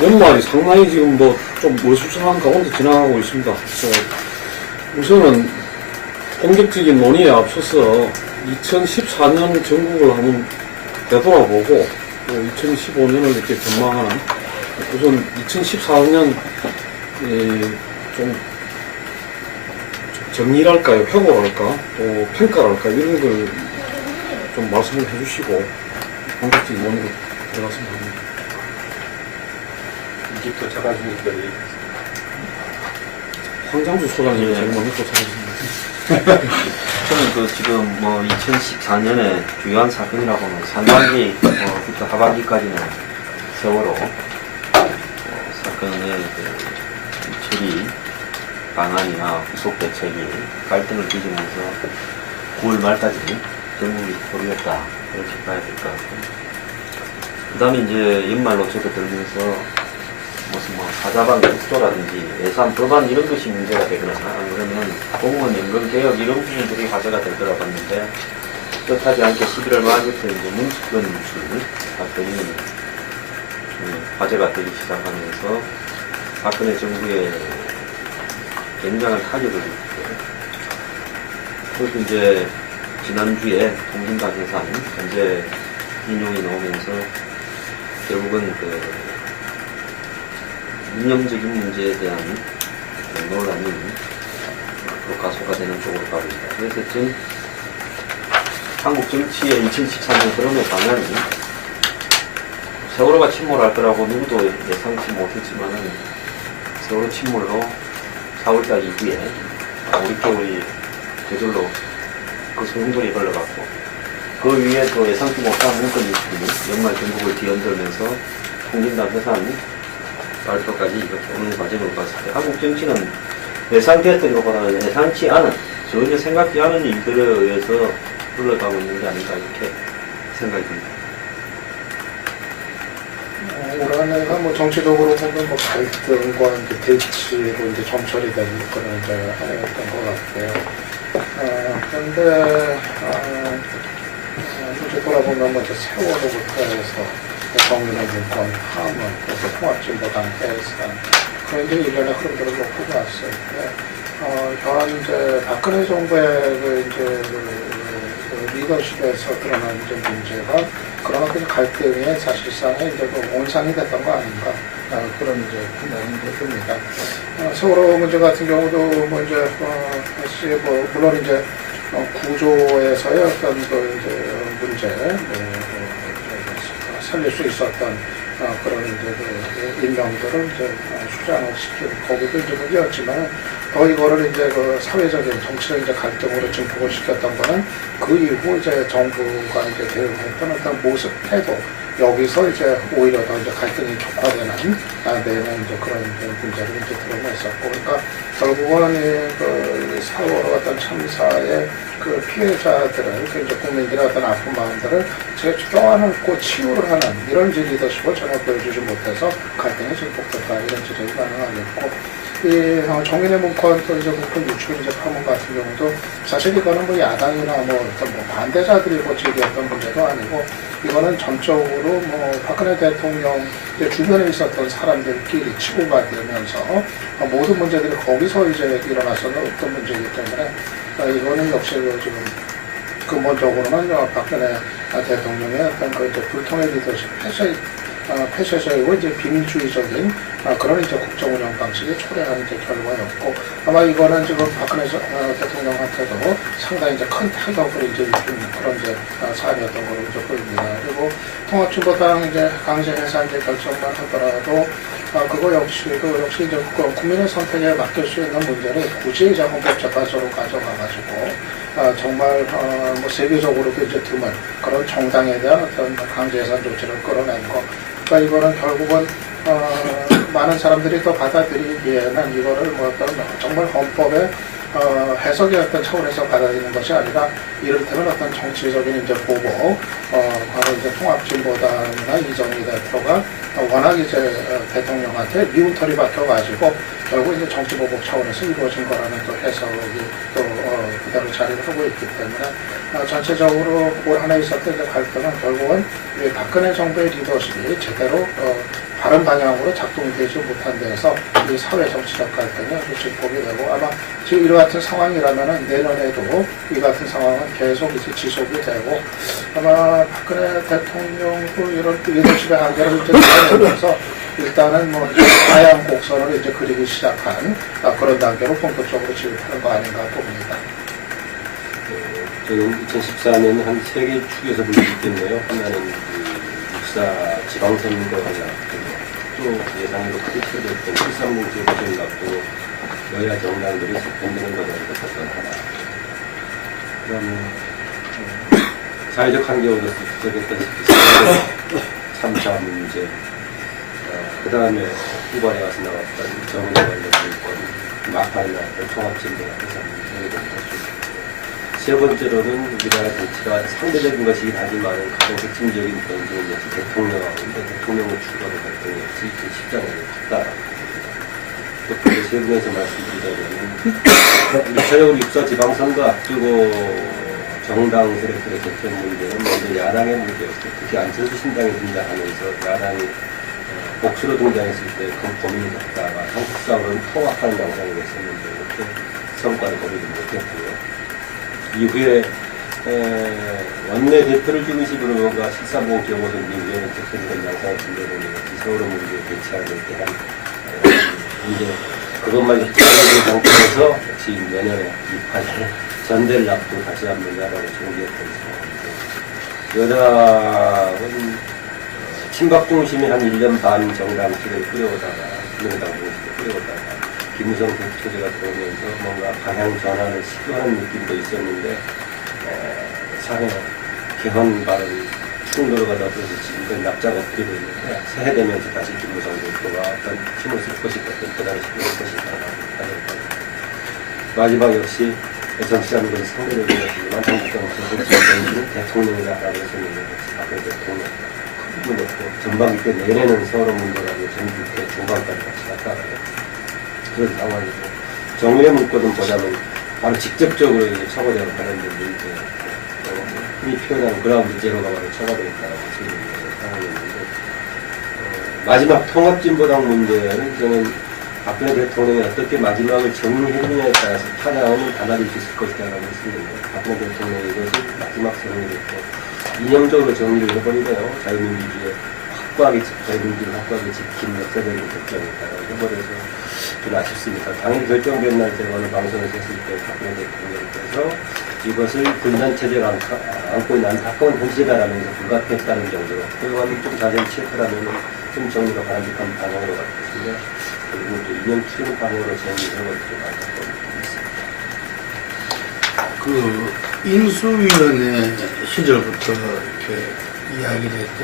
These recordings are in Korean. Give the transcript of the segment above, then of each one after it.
연말이 상당히 지금 좀 어수선한 가운데 지나가고 있습니다. 우선은 본격적인 논의에 앞서서 2014년 전국을 한번 되돌아보고 2015년을 이렇게 전망하는, 우선 2014년 좀 정리랄까요, 회고랄까, 또 평가랄까, 이런 걸 좀 말씀을 해주시고 본격적인 논의로 들어갔으면 합니다. 이집 도착하신 분들이 황장수 소장님이 제일 먼저 도착하셨습니다. 저는 지금 2014년에 주요한 사건이라고는 상반기부터 하반기까지는 세월호 사건의 처리 방안이나 후속 대책이 갈등을 빚으면서 9월 말까지 전국이 고려했다, 그렇게 봐야 될 것 같고, 그 다음에 이제 연말 노초가 들면서 무슨 사자방 국조라든지 예산 법안 이런 것이 문제가 되거나, 안 그러면 공무원 연금 개혁 이런 부분들이 화제가 될 거라고 봤는데, 뜻하지 않게 11월 말부터 이제 문수권 유출 사건이 화제가 되기 시작하면서 박근혜 정부에 굉장한 타격을 입고, 그리고 이제 지난주에 통신당 해산 현재 인용이 나오면서 결국은 이념적인 문제에 대한 논란이 가속화되는 쪽으로 가고 있다. 그래서 지금 한국 정치의 2014년 흐름의 방향이 세월호가 침몰할 거라고 누구도 예상치 못했지만은 세월호 침몰로 4월달 이후에 우리 쪽이 저절로 그 소용돌이 흘러갔고, 그 위에 또 예상치 못한 문건 유출이 연말 전국을 뒤흔들면서 통진당 해산 발표까지 이렇게 오는 과정을 봤을 때, 한국 정치는 예상됐던 것보다는 예상치 않은, 전혀 생각지 않은 일들에 의해서 흘러가고 있는 게 아닌가, 이렇게 생각이 듭니다. 올한해가 정치적으로 보면 갈등과 대치로 점철이 되는 그런 해였던 것 같고요. 그런데 이제 돌아보면 먼저 세월호부터 해서 정민의 문건, 함은, 그래서 통합진보당 해산, 그런 이제 일련의 흐름들을 놓고 봤을 때, 현재 박근혜 정부의 리더십에서 드러난 문제가 그런 갈등의 사실상의 온상이 됐던 거 아닌가, 그런 판단이 듭니다. 세월호 문제 같은 경우도 물론 구조에서의 어떤 문제, 살릴 수 있었던 그런 인명들을 수장을 시킨 거기도 문제였지만, 더 이거를 사회적인 정치적 갈등으로 증폭을 시켰던 거는 그 이후 정부가 대응했던 어떤 모습, 태도, 여기서 오히려 더 갈등이 격화되는 내는 그런 문제를 드러냈었고, 그러니까 결국은 세월호 어떤 참사의 피해자들을, 국민들의 어떤 아픈 마음들을 껴안고 치유를 하는 이런 리더십을 전혀 보여주지 못해서 갈등이 증폭됐다, 이런 지적이 가능하겠고, 이 정인의 문건 또 문건 유출 파문 같은 경우도 사실 이거는 야당이나 반대자들이 제기했던 문제도 아니고, 이거는 전적으로 박근혜 대통령 주변에 있었던 사람들끼리 치고가 되면서 모든 문제들이 거기서 일어나서는 어떤 문제이기 때문에, 이거는 역시 지금 근본적으로는 박근혜 대통령의 어떤 불통의 리더십 폐쇄적이고 비밀주의적인 그런 국정 운영 방식이 초래하는 결과였고, 아마 이거는 지금 박근혜 대통령한테도 상당히 큰 타격을 입힌 그런 사안이었던 걸로 보입니다. 그리고 통합진보당 강제 해산 결정만 하더라도 그거 역시 국민의 선택에 맡길 수 있는 문제를 굳이 헌법재판소로 가져가가지고 정말 세계적으로 드문 그런 정당에 대한 어떤 강제 해산 조치를 끌어낸 거. 그러니까 이거는 결국은 많은 사람들이 더 받아들이기에는 이거를 정말 헌법의 해석의 어떤 차원에서 받아들이는 것이 아니라, 이를테면 어떤 정치적인 보복, 바로 통합진보당이나 이정미 대표가 워낙 대통령한테 미운 털이 박혀가지고 결국 정치보복 차원에서 이루어진 거라는 해석이 그대로 자리를 하고 있기 때문에, 전체적으로 올 한 해 있었던 갈등은 결국은 박근혜 정부의 리더십이 제대로 다른 방향으로 작동되지 못한 데서 이 사회 정치적 갈등이 아주 증폭이 되고 아마 지금 이와 같은 상황이라면 내년에도 이 같은 상황은 계속 이제 지속이 되고 아마 박근혜 대통령도 이런 리더십의 한계를 이제 드러내면서 일단은 뭐 다양 곡선을 이제 그리기 시작한 그런 단계로 본격적으로 진입하는 거 아닌가 봅니다. 저는 2014년은 한 3개 축에서 볼 수 있겠네요. 하나는 육사 지방선거가 나왔고 또 예상으로 크게 틀어졌던 730 제도를 놨고 여야 정당들이 흔드는 것을 봤던 하나. 그다음에 사회적 환경으로서 지적했던 3차 문제. 그 다음에 후반에 와서 나왔던 정의에 관련된 건 막판에 나왔던 총합진보가 해서 문제가 세 번째로는 우리나라 정치가 상대적인 것이긴 하지만 가장 핵심적인 변수는 역시 대통령의 출마로 갈등이 역시 2014년에 컸다. 또 세 분에서 말씀드리자면 우리 전역으로 육사 지방선거 앞두고 정당 세력들의 개편 문제는 먼저 야당의 문제였고 특히 안철수 신당이 등장하면서 야당이 복수로 등장했을 때 큰 고민이 됐다가 한국사회는 통합하는 양상이 됐었는데 이렇게 성과를 거두지 못했고요. 이후에 원내대표를 중심으로 뭔가 730 경호선 이후에는 그런 양상을 분배되는 서울 문제에 대처하는 대한 문제 그것만 잘하는 상태에서 역시 내년에 6.8일 전대를 앞두고 다시 한번 야당을 정리했던 상황인데 여당은 친박 중심의 한 1년 반 정당식을 꾸려오다가 민주당 공식을 꾸려오다가 김무성 대표제가 들어오면서 뭔가 방향 전환을 시도하는 느낌도 있었는데 사회 개헌 발언 충돌가 나서서 지금 납작 엎드리고 있는데 새해 되면서 다시 김무성 대표가 어떤 힘을 쓸 것인가 어떤 변화를 시도할 것인가 마지막 역시 정치라는 것이 상대적인 것이지만 한국 정치는 대통령이다라고 했었는데 박근혜 대통령 큰 부분 없고 전반기 때 내내는 서로 문제라고 전국 때 중반까지 같이 갔다 가요. 그런 상황이고 정의의 문구를 보자면 바로 직접적으로 이제 청와대와 관련된 문제 흔히 표현하는 그라운드 제로가 바로 청와대에 있다고 지금 상황이었는데 마지막 통합진보당 문제는 저는 박근혜 대통령이 어떻게 마지막을 정리했느냐에 따라서 파장은 달라질 수 있을 것이라고 했었는데 박근혜 대통령이 이것을 마지막 정리를 했고 이념적으로 정리를 해버리고요. 자유민주주의의 자유민주주의를 확고하게 지킨 역사적인 결정이다라고 해버려서 좀 아쉽습니다. 당일 결정된 날 제가 어느 방송에서 했을 때 박근혜 대통령께서 이것을 분단체제가 안고 있는 안타까운 현실이라면서 불가피했다는 정도로 그거는 좀 자세히 체크하면 좀 정리가 바람직한 방향으로 갈 것인데 그리고 또 이념 추진 방향으로 정리를 해버리지 좀 안타까운 부분이 있습니다. 그 인수위원회 시절부터 이렇게 이야기됐던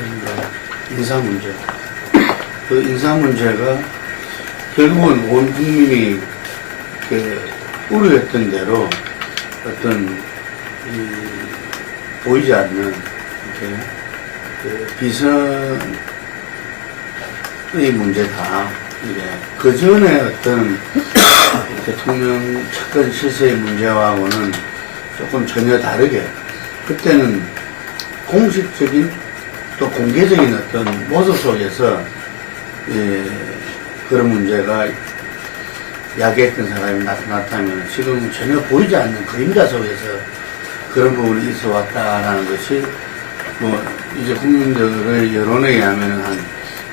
인사 문제. 그 인사 문제가 결국은 온 국민이 우려했던 대로 어떤 보이지 않는 비선의 문제다. 그 전에 어떤 대통령 측근 실세의 문제와는 조금 전혀 다르게 그때는 공식적인 또 공개적인 어떤 모습 속에서 그런 문제가 야기했던 사람이 나타나면 지금 전혀 보이지 않는 그림자 속에서 그런 부분이 있어 왔다라는 것이 이제 국민들의 여론에 의하면 한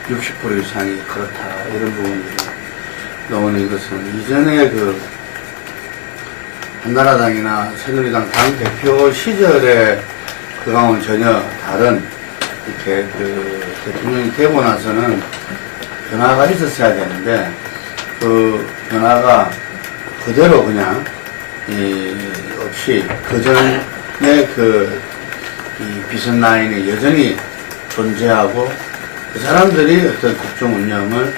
60% 이상이 그렇다 이런 부분들이 나오는 것은 이전에 한나라당이나 새누리당 당 대표 시절에 그거하고는 전혀 다른 이렇게 대통령이 되고 나서는 변화가 있었어야 되는데 그 변화가 그대로 그냥 없이 그전에 이 비선 라인이 여전히 존재하고 그 사람들이 어떤 국정 운영을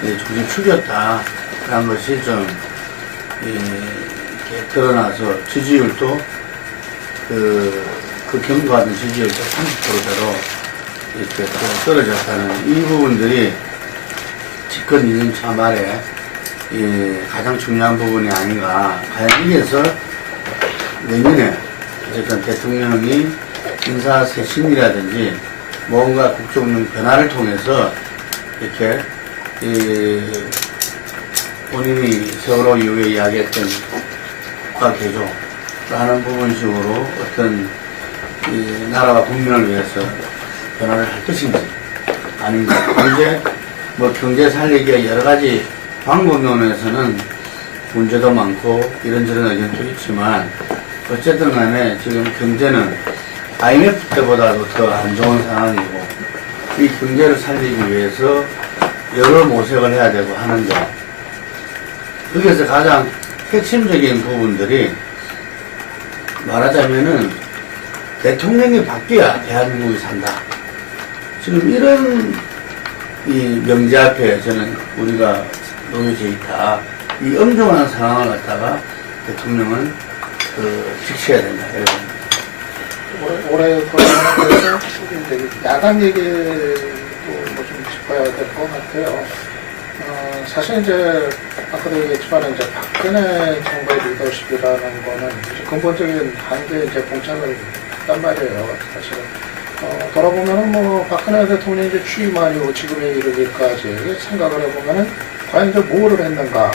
중심 축였다라는 것이 좀 이렇게 드러나서 지지율도 그 경과하던 지지율도 30%대로 이렇게 떨어졌다는 이 부분들이 집권 2년차 말에 가장 중요한 부분이 아닌가. 과연 이래서 내년에 어쨌든 대통령이 인사 쇄신이라든지 뭔가 국정운영 변화를 통해서 이렇게 본인이 세월호 이후에 이야기했던 국가 개조라는 부분식으로 어떤 이 나라와 국민을 위해서 변화를 할 것인지 아닌가. 이제 뭐 경제 살리기에 여러 가지 방법론에서는 문제도 많고 이런저런 의견도 있지만 어쨌든 간에 지금 경제는 IMF 때보다도 더 안 좋은 상황이고 이 경제를 살리기 위해서 여러 모색을 해야 되고 하는데 거기에서 가장 핵심적인 부분들이 말하자면은 대통령이 바뀌어야 대한민국이 산다. 지금 이런 이 명제 앞에 저는 우리가 놓여져 있다. 이 엄중한 상황을 갖다가 대통령은 지켜야 된다. 여러분. 올해 거래에서 야당 얘기도 좀 짚어야 될 것 같아요. 사실 이제 아까도 얘기했지만 이제 박근혜 정부의 리더십이라는 거는 이제 근본적인 한계에 이제 봉착을 했단 말이에요. 사실은 돌아보면은 뭐 박근혜 대통령이 이제 취임한 이후 지금에 이르기까지 생각을 해보면은 과연 이제 뭐를 했는가?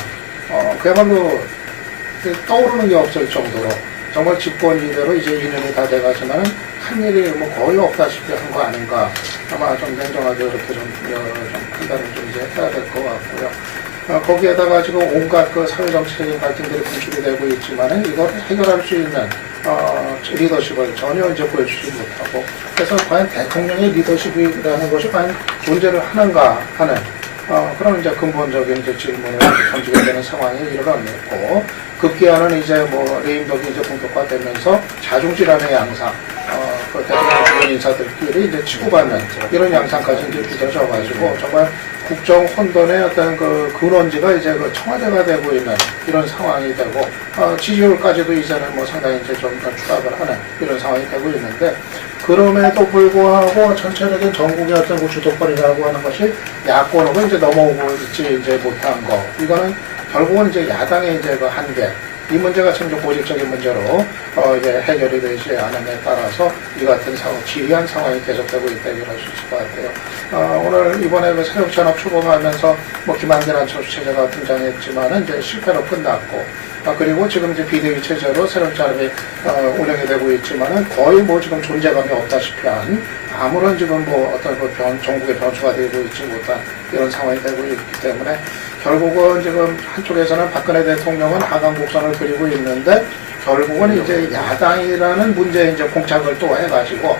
그야말로 떠오르는 게 없을 정도로 정말 집권 이대로 이제 2년이 다 돼가지만은 한 일이 뭐 거의 없다시피 한 거 아닌가. 아마 좀 냉정하게 그렇게 좀 판단을 좀 이제 해야 될 것 같고요. 거기에다가 지금 온갖 그 사회정치적인 갈등들이 분출이 되고 있지만은 이걸 해결할 수 있는 리더십을 전혀 이제 보여주지 못하고 그래서 과연 대통령의 리더십이라는 것이 과연 존재를 하는가 하는 그런 이제 근본적인 이제 질문을 던지게 되는 상황이 일어났고 급기야는 이제 뭐 레임덕이 이제 본격화되면서 자중질환의 양상, 그 대통령 주변 인사들끼리 이제 치고받는 이런 양상까지 이제 빚어져가지고 정말 국정 혼돈의 어떤 그 근원지가 이제 그 청와대가 되고 있는 이런 상황이 되고 지지율까지도 이제는 뭐 상당히 이제 좀 추락을 하는 이런 상황이 되고 있는데 그럼에도 불구하고 전체적인 전국의 어떤 그 주도권이라고 하는 것이 야권으로 이제 넘어오고 있지 이제 못한 거 이거는 결국은 이제 야당의 이제 그 한계 이 문제가 참 좀 고질적인 문제로 이제 해결이 되지 않음에 따라서 이 같은 상황, 지리한 상황이 계속되고 있다 이럴 수 있을 것 같아요. 오늘 이번에 그 새정치연합 출범하면서 뭐 김한길 안철수 체제가 등장했지만은 이제 실패로 끝났고 그리고 지금 이제 비대위 체제로 새정치연합이 운영이 되고 있지만은 거의 뭐 지금 존재감이 없다시피 한 아무런 지금 뭐 어떤 그 전국의 변수가 되고 있지 못한 이런 상황이 되고 있기 때문에 결국은 지금 한쪽에서는 박근혜 대통령은 하강 곡선을 그리고 있는데 결국은 이제 야당이라는 문제에 이제 봉착을 또 해가지고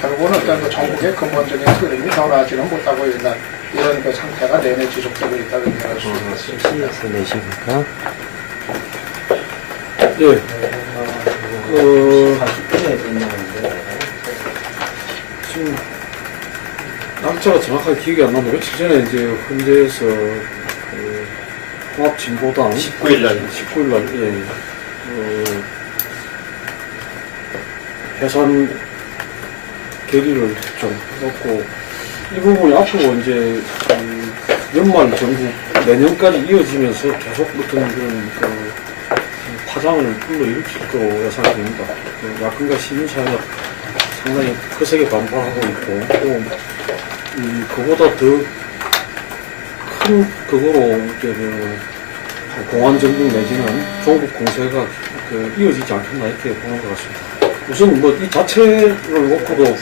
결국은 어떤 그 전국의 근본적인 흐름이 변하지는 못하고 있는 이런 그 상태가 내내 지속되고 있다고 얘기할 수 있습니다. CES 내십니까? 예. 40분에 끝나는데 지금 날짜가 정확하게 기억이 안 나는데 며칠 전에 이제 헌재에서 그 통합진보당 19일날 예. 해산 결의를 좀 해놓고 이 부분이 앞으로 이제 연말 정부 내년까지 이어지면서 계속 어떤 그런 파장을 불러일으킬 거로 예상이 됩니다. 야권과 시민사회가 상당히 거세게 반발하고 있고 또 그보다 더 큰 그거로 이렇게 공안 정국 내지는 종북 공세가 이어지지 않겠나 이렇게 보는 것 같습니다. 우선 뭐 이 자체를 놓고도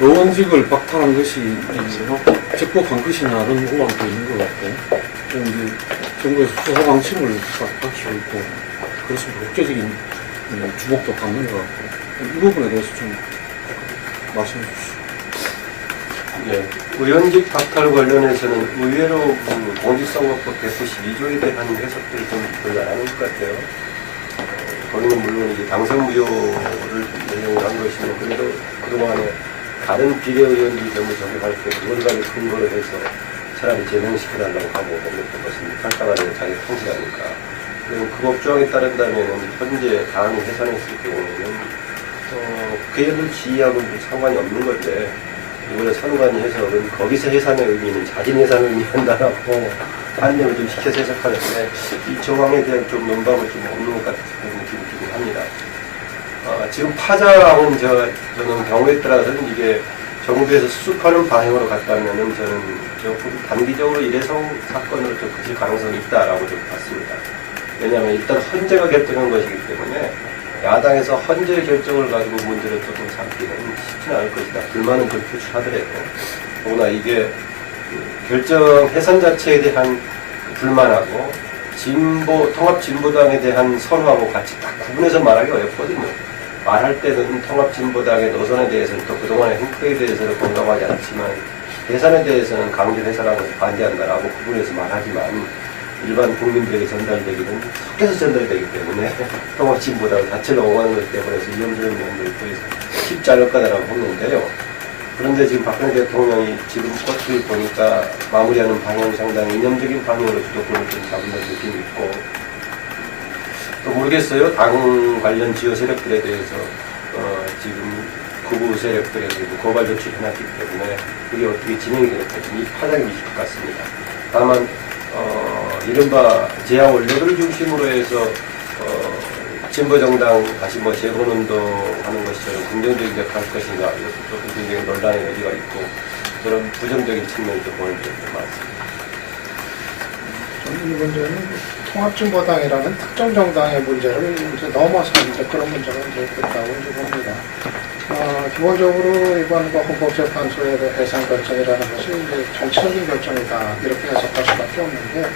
의원직을 박탈한 것이 적법한 것이냐는 논란도 있는 것 같고 또 이제 정부에서 수사 방침을 밝히고 있고 그래서 국제적인 주목도 받는 것 같고 이 부분에 대해서 좀 말씀해 주시죠. 네, 의원직 박탈 관련해서는 의외로 공직선거법 192조에 대한 해석들이 좀 별로 안 하는 것 같아요. 거기는 물론 이제 당선 무효를 내용을 한 것이면 그래도 그동안에 다른 비례의원들이 전부 적용할 때 그걸 가지고 근거를 해서 차라리 제명시켜달라고 하고 했던 것은 평가가 되는 자기 통치라니까. 그리고 그 법조항에 따른다면 현재 당이 해산했을 경우에는 국회의원들 지휘하고는 상관이 없는 건데 이번에 선관위 해석은 거기서 해산의 의미는 자진 해산을 의미한다라고 판명을 좀 시켜서 해석하는데 이 조항에 대한 좀 논박은 좀 없는 것 같은 느낌이 들긴 합니다. 지금 파장은 저는 경우에 따라서는 이게 정부에서 수습하는 방향으로 갔다면은 저는 조금 단기적으로 일회성 사건으로 좀 그칠 가능성이 있다라고 좀 봤습니다. 왜냐하면 일단 헌재가 결정한 것이기 때문에 야당에서 헌재 결정을 가지고 문제를 조금 삼기는 쉽지는 않을 것이다. 불만은 좀 표출하더라도 더구나 이게 결정 해산 자체에 대한 불만하고 통합진보당에 대한 선호하고 같이 딱 구분해서 말하기 어렵거든요. 말할 때는 통합진보당의 노선에 대해서는 또 그동안의 행태에 대해서는 공감하지 않지만 해산에 대해서는 강제 해산하고 반대한다라고 구분해서 말하지만 일반 국민들에게 전달되기는 섞여서 전달되기 때문에 통합진보당 자체를 옹호하는 것 때문에 위험스러운 면들이 보여서 쉽지 않을 거다라고 했는데요. 그런데 지금 박근혜 대통령이 지금 겉을 보니까 마무리하는 방향이 상당히 이념적인 방향으로 주도권을 좀 잡는다는 느낌이 있고 또 모르겠어요. 당 관련 지어 세력들에 대해서 지금 극우 세력들에서 고발 조치해놨기 때문에 그게 어떻게 진행이 될지 이 파장이 있을 것 같습니다. 다만 이른바 제야 원료들을 중심으로 해서 진보정당 다시 재건운동하는 것처럼 긍정적인 역할을 할 것인가 이것도 굉장히 논란의 여지가 있고 그런 부정적인 측면도 보이는 게 많습니다. 저는 이 문제는 통합진보당이라는 특정 정당의 문제를 이제 넘어서 이제 그런 문제가 이제 있다고 이제 봅니다. 기본적으로 이번 헌법재판소의 해산 결정이라는 것이 이제 정치적인 결정이다 이렇게 해석할 수밖에 없는데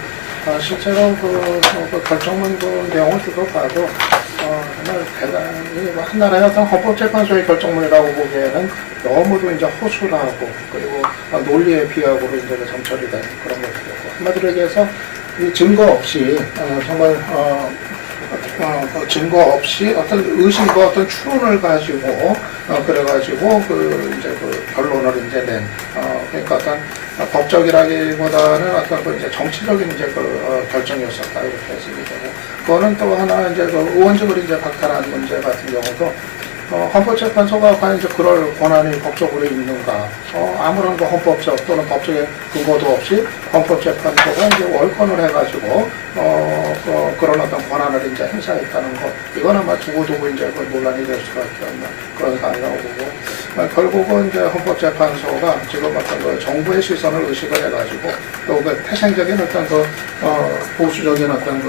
실제로 그 결정문 그 내용을 들어봐도 정말 대단히 한 나라의 어떤 헌법재판소의 결정문이라고 보기에는 너무도 이제 허술하고 그리고 논리에 비하고로 이제 점철이 된 그런 것들이고 한마디로 얘기해서 이 증거 없이 정말 증거 없이 어떤 의심과 어떤 추론을 가지고 그래가지고 이제 결론을 이제 낸 그러니까 어떤 법적이라기보다는 어떤 이제 정치적인 이제 결정이었었다 이렇게 했습니다. 그거는 또 하나 이제 의원직을 이제 박탈한 문제 같은 경우도 헌법재판소가 과연 이제 그럴 권한이 법적으로 있는가? 아무런 헌법적 또는 법적인 근거도 없이 헌법재판소가 이제 월권을 해가지고 그런 어떤 권한을 이제 행사했다는 것, 이건 아마 두고두고 이제 논란이 될 수밖에 없는 그런 상황이라고 보고, 결국은 이제 헌법재판소가 지금 어떤 정부의 시선을 의식을 해가지고 또 그 태생적인 어떤 보수적인 어떤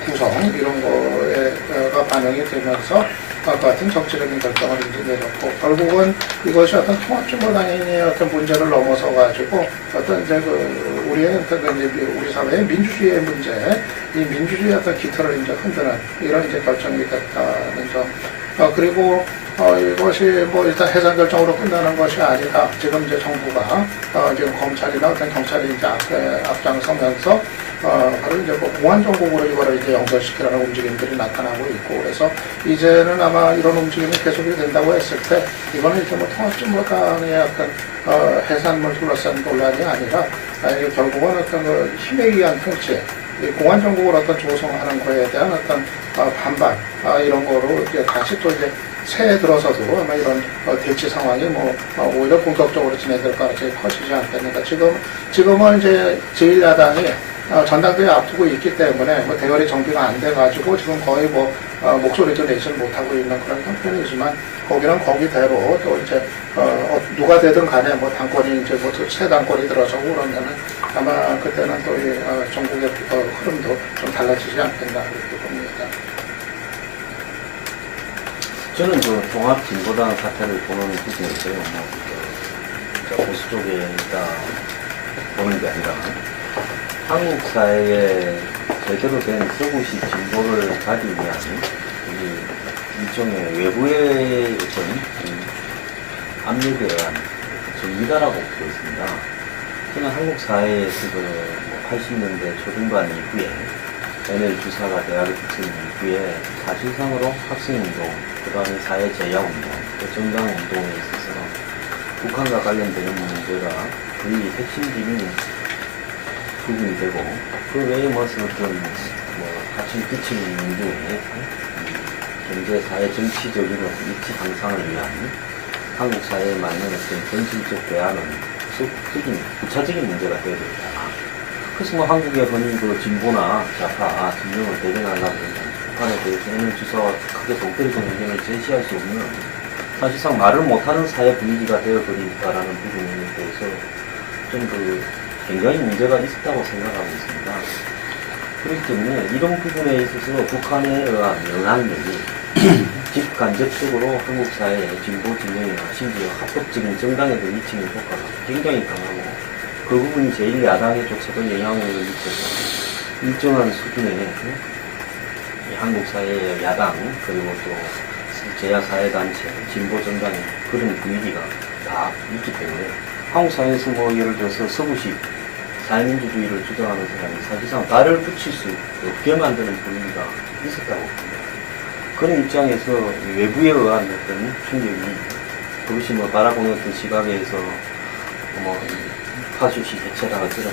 구성 이런 거에가 반영이 되면서 같은 정치적인 결정을 이제 내렸고, 결국은 이것이 어떤 통합진보당의 어떤 문제를 넘어서 가지고 어떤 이제 우리의 어떤 우리 사회의 민주주의의 문제, 이 민주주의의 어떤 기틀을 이제 흔드는 이런 이제 결정이 됐다는 점. 그리고 이것이 일단 해산 결정으로 끝나는 것이 아니라 지금 이제 정부가 지금 검찰이나 어떤 경찰이 이제 앞장서면서 바로 이제 공안정국으로 이거를 이제 연결시키려는 움직임들이 나타나고 있고, 그래서 이제는 아마 이런 움직임이 계속이 된다고 했을 때 이거는 이제 통합진보당의 어떤 해산을 둘러싼 논란이 아니라 결국은 어떤 힘에 의한 통치, 공안정국을 어떤 조성하는 거에 대한 어떤 반발 이런 거로 이제 다시 또 이제 새해 들어서도 아마 이런 대치 상황이 오히려 본격적으로 진행될 가능성이 커지지 않겠는가. 지금은 이제 제1야당이 전당대회 앞두고 있기 때문에 대열이 정비가 안 돼가지고 지금 거의 목소리도 내지 못하고 있는 그런 형편이지만, 거기는 거기대로 또 이제 누가 되든 간에 당권이 이제 새 당권이 들어서고 그러면은 아마 그때는 또 이 전국의 흐름도 좀 달라지지 않겠나 이렇게 봅니다. 저는 통합진보당 사태를 보는 부분에서요, 보수 쪽에 있다 보는 게 아니라 한국 사회에 제대로 된 서구식 진보를 가기 위한 일종의 외부의 어떤 압력에 의한 정리다라고 보고 있습니다. 저는 한국 사회에서 80년대 초중반 이후에 NL 주사가 대학에 붙은 이후에 사실상으로 학생운동, 그 다음에 사회제야운동, 또 정당운동에 있어서 북한과 관련되는 문제가 거의 핵심적인 부분이 되고, 그 외에 어떤 같이 비치는 민중의 경제, 사회, 정치적인 일치 향상을 위한 한국 사회에 맞는 어떤 정신적 대안은 구체적인 문제가 되어야 된다. 그래서 한국의 흔히 진보나 좌파, 진영을 대변하려면 북한에 대해서 NL 주사와 크게 동떨어진 의견을 제시할 수 없는 사실상 말을 못하는 사회 분위기가 되어버린다라는 부분에 대해서 좀 굉장히 문제가 있었다고 생각하고 있습니다. 그렇기 때문에 이런 부분에 있어서 북한에 의한 영향력이 직간접적으로 한국 사회의 진보 진영이나 심지어 합법적인 정당에도 미치는 효과가 굉장히 강하고 그 부분이 제1야당에조차도 영향을 미쳐서 일정한 수준의 이 한국 사회의 야당 그리고 또 제야사회단체, 진보 정당의 그런 분위기가 다 있기 때문에 한국 사회에서 뭐 예를 들어서 서구식 사회민주주의를 주장하는 사람이 사실상 발을 붙일 수 없게 만드는 분위기가 있었다고 봅니다. 그런 입장에서 외부에 의한 어떤 충격이 그것이 뭐 바라보는 어떤 시각에서 뭐 파슈식 해체다 어쩌다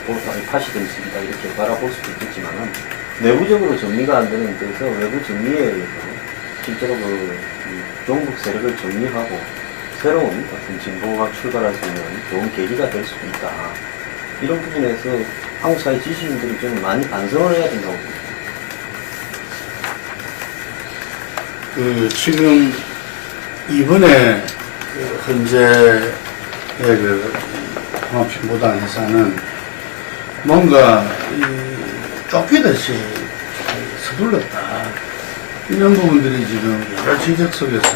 파시즘식이다 이렇게 바라볼 수도 있겠지만은 내부적으로 정리가 안 되는 데서 외부 정리에 의해서 실제로 종북 세력을 정리하고 새로운 어떤 진보가 출발할 수 있는 좋은 계기가 될 수도 있다. 이런 부분에서 한국 사회 지식인들이 좀 많이 반성을 해야 된다고 봅니다. 지금 이번에 현재의 통합진보당 해산은 뭔가 쫓기듯이 서둘렀다. 이런 부분들이 지금 여러 지적 속에서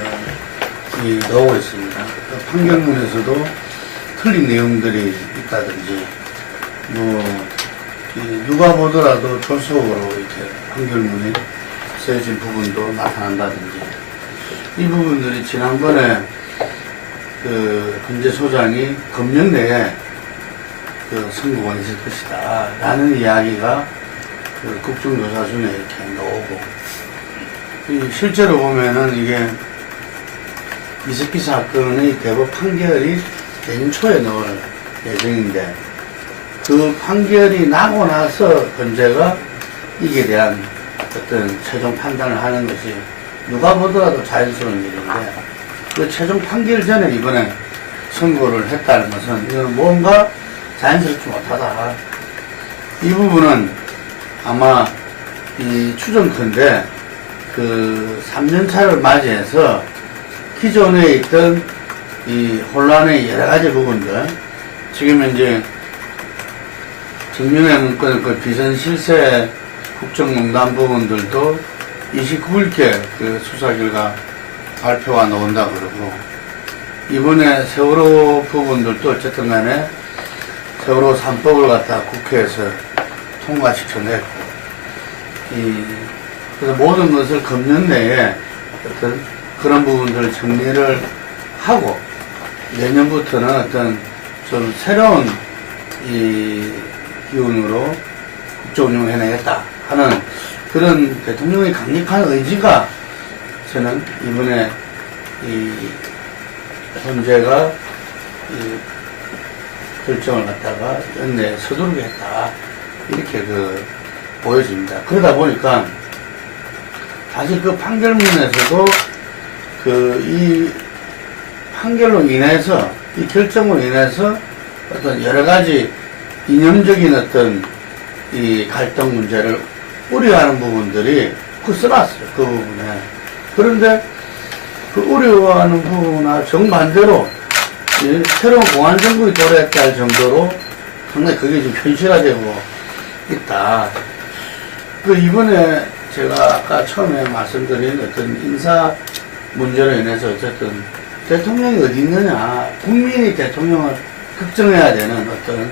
나오고 있습니다. 판결문에서도 틀린 내용들이 있다든지, 누가 보더라도 졸속으로 이렇게 판결문이 쓰여진 부분도 나타난다든지, 이 부분들이 지난번에 헌재 소장이 검역 내에 선고가 있을 것이다 라는 이야기가 국정조사 중에 이렇게 나오고, 실제로 보면은 이게 이석기 사건의 대법 판결이 내년 초에 나올 예정인데, 그 판결이 나고 나서 헌재가 이게 대한 어떤 최종 판단을 하는 것이 누가 보더라도 자연스러운 일인데, 그 최종 판결 전에 이번에 선고를 했다는 것은 이건 뭔가 자연스럽지 못하다. 이 부분은 아마 추정컨대 3년차를 맞이해서 기존에 있던 이 혼란의 여러 가지 부분들, 지금 이제 정윤회 문건 비선 실세 국정농단 부분들도 29일께 수사 결과 발표가 나온다 그러고, 이번에 세월호 부분들도 어쨌든 간에 세월호 3법을 갖다 국회에서 통과시켜냈고, 그래서 모든 것을 검역 내에 어떤 그런 부분들을 정리를 하고 내년부터는 어떤 좀 새로운 기운으로 국정 운영을 해내겠다 하는 그런 대통령의 강력한 의지가 저는 이번에 헌재가 결정을 갖다가 연내에 서두르게 했다 이렇게 보여집니다. 그러다 보니까 사실 판결문에서도 이 판결로 인해서, 이 결정으로 인해서 어떤 여러 가지 이념적인 어떤 이 갈등 문제를 우려하는 부분들이 써놨어요. 그 부분에. 그런데 그 우려하는 부분과 정반대로 새로운 공안정국이 도래했다 할 정도로 상당히 그게 좀 현실화되고 있다. 이번에 제가 아까 처음에 말씀드린 어떤 인사 문제로 인해서 어쨌든 대통령이 어디 있느냐, 국민이 대통령을 걱정해야 되는 어떤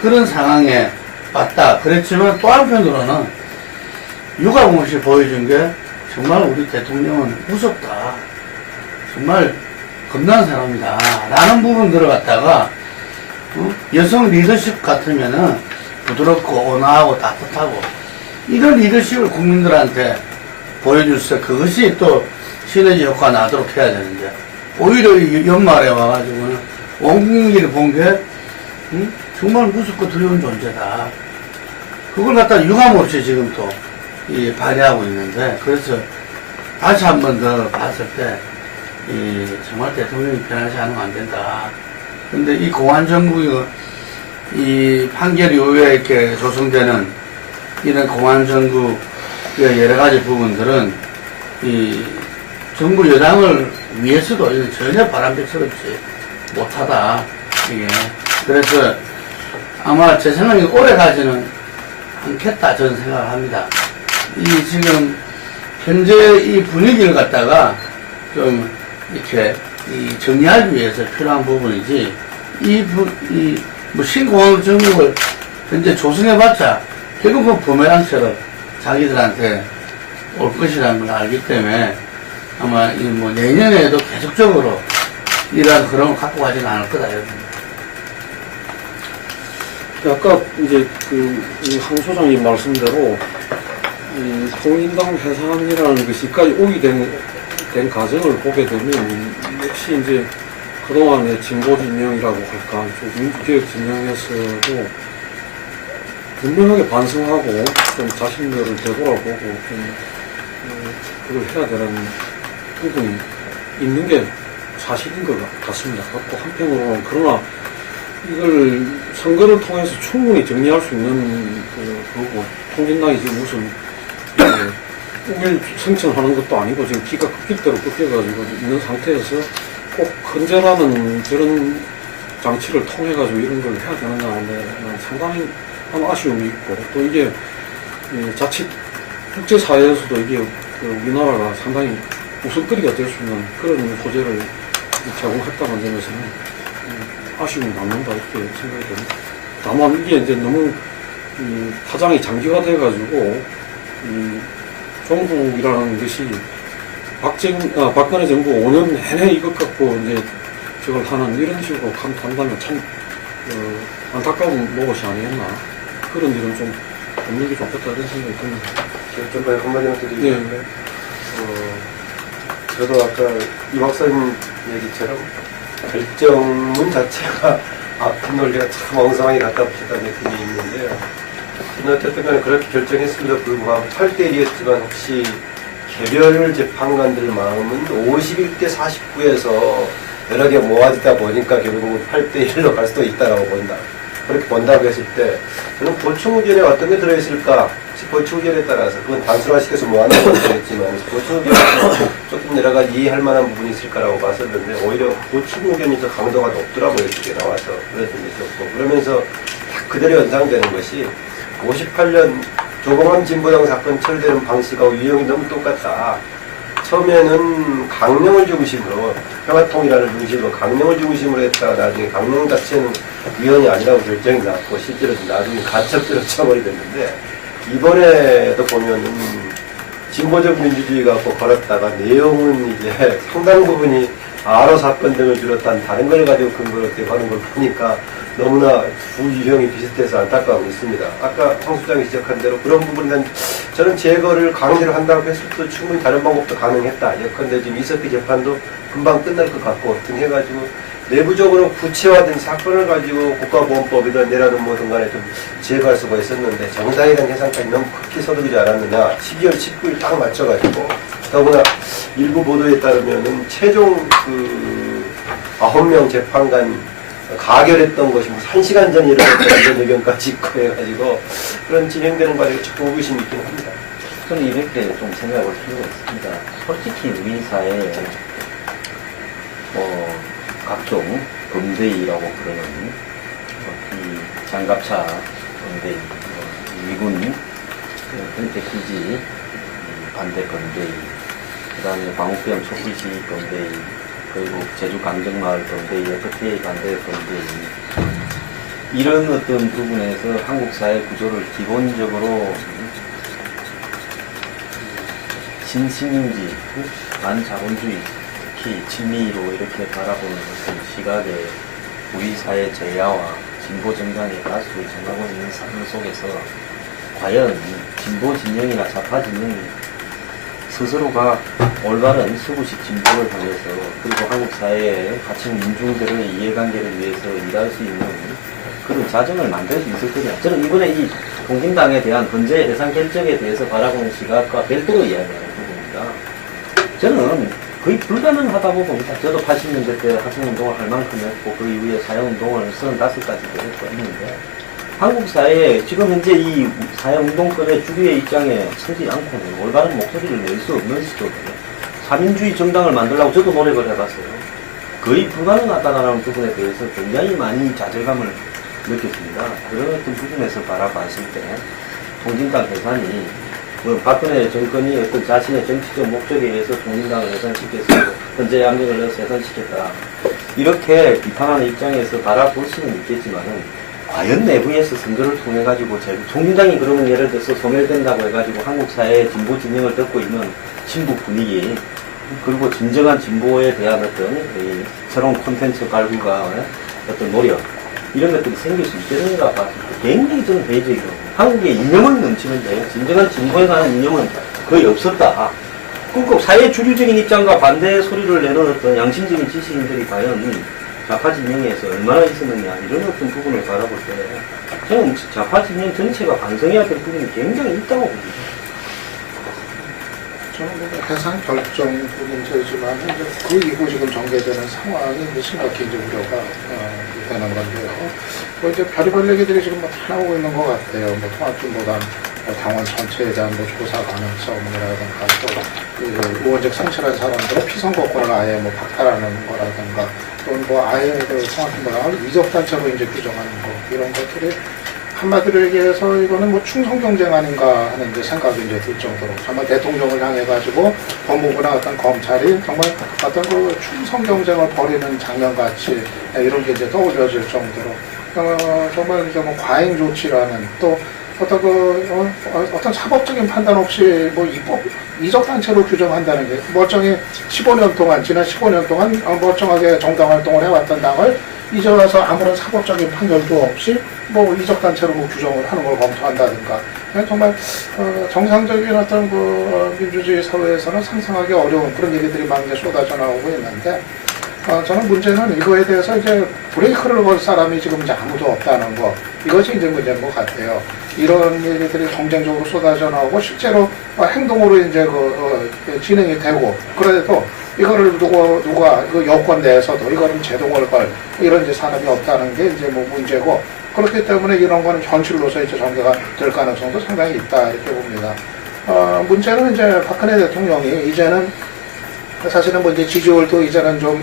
그런 상황에 왔다. 그랬지만 또 한편으로는 유감없이 보여준 게 정말 우리 대통령은 무섭다. 정말 겁나는 사람이다. 라는 부분들을 갖다가 여성 리더십 같으면은 부드럽고 온화하고 따뜻하고 이런 리더십을 국민들한테 보여줘서 그것이 또 시너지 효과가 나도록 해야 되는데, 오히려 이 연말에 와가지고는 온 국민들이 본 게 정말 무섭고 두려운 존재다. 그걸 갖다 유감없이 지금 또 발휘하고 있는데, 그래서 다시 한 번 더 봤을 때 정말 대통령이 변하지 않으면 안 된다. 근데 이 공안정국이 이 판결 이후에 이렇게 조성되는 이런 공안정국의 여러 가지 부분들은 정부 여당을 위해서도 이거 전혀 바람직스럽지 못하다. 이게. 그래서 아마 제 생각에 오래 가지는 않겠다 저는 생각을 합니다. 이 지금 현재 이 분위기를 갖다가 좀 이렇게 이 정리하기 위해서 필요한 부분이지 뭐 신공화국 정국을 현재 조성해봤자 결국은 부메랑처럼 자기들한테 올 것이라는 걸 알기 때문에 아마 이 뭐 내년에도 계속적으로 이러한 흐름을 갖고 가지는 않을 거다. 아까 이제 황 소장님 말씀대로 이 통인당 해산이라는 것이까지 오게 된 과정을 보게 되면 역시 이제 그동안의 진보 진영이라고 할까, 민주개혁 진영에서도 분명하게 반성하고 좀 자신들을 되돌아보고 좀 그걸 해야 되는 부분이 있는 게 사실인 것 같습니다. 또 한편으로는 그러나 이걸 선거를 통해서 충분히 정리할 수 있는 거고, 통진당이 지금 무슨 우밀 승천하는 것도 아니고 지금 기가 꺾일 대로 꺾여가지고 있는 상태에서 꼭 헌재라는 저런 장치를 통해가지고 이런 걸 해야 되느냐 하는데 상당히 한 아쉬움이 있고, 또 이게 자칫 국제사회에서도 이게 우리나라가 상당히 웃음거리가 될 수 있는 그런 소재를 제공했다는 점에서는 아쉬움이 남는다 이렇게 생각이 됩니다. 다만 이게 이제 너무 파장이 장기화돼가지고 종북이라는 것이 박근혜 정부 5년 내내 이것 갖고 이제 저걸 하는 이런 식으로 간다면 참 안타까운 노릇이 아니겠나, 그런 일은 좀 없는 게 좋겠다 이런 생각이 듭니다. 좀 한마디만 드리겠는데, 저도 아까 이 박사님 얘기처럼 결정문 자체가 아픈 논리가 참 엉성하게 갖다 붙였다는 느낌이 있는데요. 어쨌든 간에 그렇게 결정했음에도 불구하고 8대1이었지만 혹시 개별 재판관들 마음은 51대 49에서 여러 개 모아지다 보니까 결국은 8대1로 갈 수도 있다고 본다. 그렇게 본다고 했을 때 저는 보충의견에 어떤 게 들어있을까? 보충의견에 따라서 그건 단순화시켜서 모아놓은 건 되겠지만 보충의견에 조금 여러 가지 이해할 만한 부분이 있을까라고 봤었는데 오히려 보충의견이 더 강도가 높더라고요. 이렇게 나와서 그런 점이 있었고, 그러면서 그대로 연상되는 것이 58년 조봉암 진보당 사건 처리되는 방식하고 유형이 너무 똑같다. 처음에는 강령을 중심으로, 평화통일하는 중심으로 강령을 중심으로 했다가 나중에 강령 자체는 위헌이 아니라고 결정이 났고 실제로 나중에 가첩대로 쳐버리겠는데, 이번에도 보면은 진보적 민주주의 갖고 걸었다가 내용은 이제 상당 부분이 아로 사건 등을 비롯한 다른 걸 가지고 근거로 대하는 걸 보니까 너무나 두 유형이 비슷해서 안타까움이 있습니다. 아까 황 수장이 지적한 대로 그런 부분은 저는 제거를 강제로 한다고 했을 때 충분히 다른 방법도 가능했다. 예컨대 지금 이석기 재판도 금방 끝날 것 같고 등 해가지고 내부적으로 구체화된 사건을 가지고 국가보안법이든 내라는 뭐든 간에 좀 제거할 수가 있었는데 정당에 대한 해상까지 너무 크게 서두르지 않았느냐. 12월 19일 딱 맞춰가지고, 더구나 일부 보도에 따르면은 최종 9명 재판관 가결했던 것이 1시간 전에 일어났다는 이런 의견까지 있고 해가지고 그런 진행되는 과정에 조금 의구심이 있긴 합니다. 저는 이렇게 좀 생각을 할 필요가 있습니다. 솔직히 우리 사회에 각종 범대위라고 부르는 이 장갑차 범대위, 미군 선택기지 반대 범대위, 그 다음에 광우병 촛불시 범대위, 그리고 제주 강정마을 범대위, FTA 반대 범대위, 이런 어떤 부분에서 한국 사회 구조를 기본적으로 신식민지, 반자본주의, 특히 친미로 이렇게 바라보는 어떤 시각에 우리 사회 제야와 진보 정당의 가수를 정하고 있는 상황 속에서 과연 진보 진영이나 좌파 진영이 스스로가 올바른 수구식 진보를 하면서 그리고 한국 사회의 가칭 민중들의 이해관계를 위해서 일할 수 있는 그런 자정을 만들 수 있을 거냐. 저는 이번에 이 통진당에 대한 헌재 해산 결정에 대해서 바라보는 시각과 별도로 이야기하는 부분입니다. 저는 거의 불가능하다고 봅니다. 저도 80년대 때 학생운동을 할 만큼 했고 그 이후에 사회운동을 35까지도 했고 했는데 한국 사회에 지금 현재 이 사회운동권의 주류의 입장에 서지 않고는 올바른 목소리를 낼 수 없는 시도거든요. 3인주의 정당을 만들려고 저도 노력을 해봤어요. 거의 불가능하다는 부분에 대해서 굉장히 많이 좌절감을 느꼈습니다. 그런 어떤 부분에서 바라봤을 때 통진당 해산이 뭐 박근혜 정권이 어떤 자신의 정치적 목적에 의해서 통진당을 해산시켜서 헌재 양력을 넣어서 해산시켰다. 이렇게 비판하는 입장에서 바라볼 수는 있겠지만은 과연 내부에서 선거를 통해 가지고 통진당이 그러면 예를 들어서 소멸된다고 해가지고 한국 사회의 진보 진영을 덮고 있는 진보 분위기 그리고 진정한 진보에 대한 어떤 이 새로운 콘텐츠 발굴과 어떤 노력 이런 것들이 생길 수 있겠는가 봐서 굉장히 저는 회의적이고 한국에 이념은 넘치는데 진정한 진보에 관한 이념은 거의 없었다. 꼭 사회 주류적인 입장과 반대 소리를 내는 어떤 양심적인 지식인들이 과연 좌파 진영에서 얼마나 있었느냐 이런 어떤 부분을 바라볼 때 저는 좌파 진영 전체가 반성해야 될 부분이 굉장히 있다고 봅니다. 저는 해산 결정도 문제지만 이제 그 이후 지금 전개되는 상황이 이제 심각히 이제 우려가 되는 건데요. 뭐 이제 별의별 얘기들이 지금 뭐 다 나오고 있는 것 같아요. 뭐 통합진보당 당원 전체에 대한 뭐 조사 가능성이라든가 또 의원직 상실한 사람들의 피선거권을 아예 뭐 박탈하는 거라든가 또는 뭐 아예 그 통합진보당을 이적단체로 이제 규정하는 거 이런 것들이 한마디로 얘기해서 이거는 뭐 충성 경쟁 아닌가 하는 이제 생각이 이제 들 정도로 정말 대통령을 향해 가지고 법무부나 어떤 검찰이 정말 어떤 그 충성 경쟁을 벌이는 장면 같이 이런 게 이제 떠올려질 정도로 정말 이제 뭐 과잉 조치라는 또 어떤 어떤 사법적인 판단 없이 뭐 이적 단체로 규정한다는 게 멀쩡히 15년 동안 지난 15년 동안 멀쩡하게 정당 활동을 해왔던 당을 이제 와서 아무런 사법적인 판결도 없이 뭐 이적단체로 뭐 규정을 하는 걸 검토한다든가 정말 정상적인 어떤 그 민주주의 사회에서는 상상하기 어려운 그런 얘기들이 막 이제 쏟아져 나오고 있는데 저는 문제는 이거에 대해서 이제 브레이크를 걸 사람이 지금 이제 아무도 없다는 거 이것이 이제 문제인 것 같아요. 이런 얘기들이 경쟁적으로 쏟아져 나오고 실제로 행동으로 이제 진행이 되고 그래도 이거를 누가 이거 여권 내에서도 이거는 제동을 걸 이런 이제 사람이 없다는 게 이제 뭐 문제고 그렇기 때문에 이런 거는 현실로서 이제 전개가 될 가능성도 상당히 있다 이렇게 봅니다. 문제는 이제 박근혜 대통령이 이제는 사실은 뭐 이제 지지율도 이제는 좀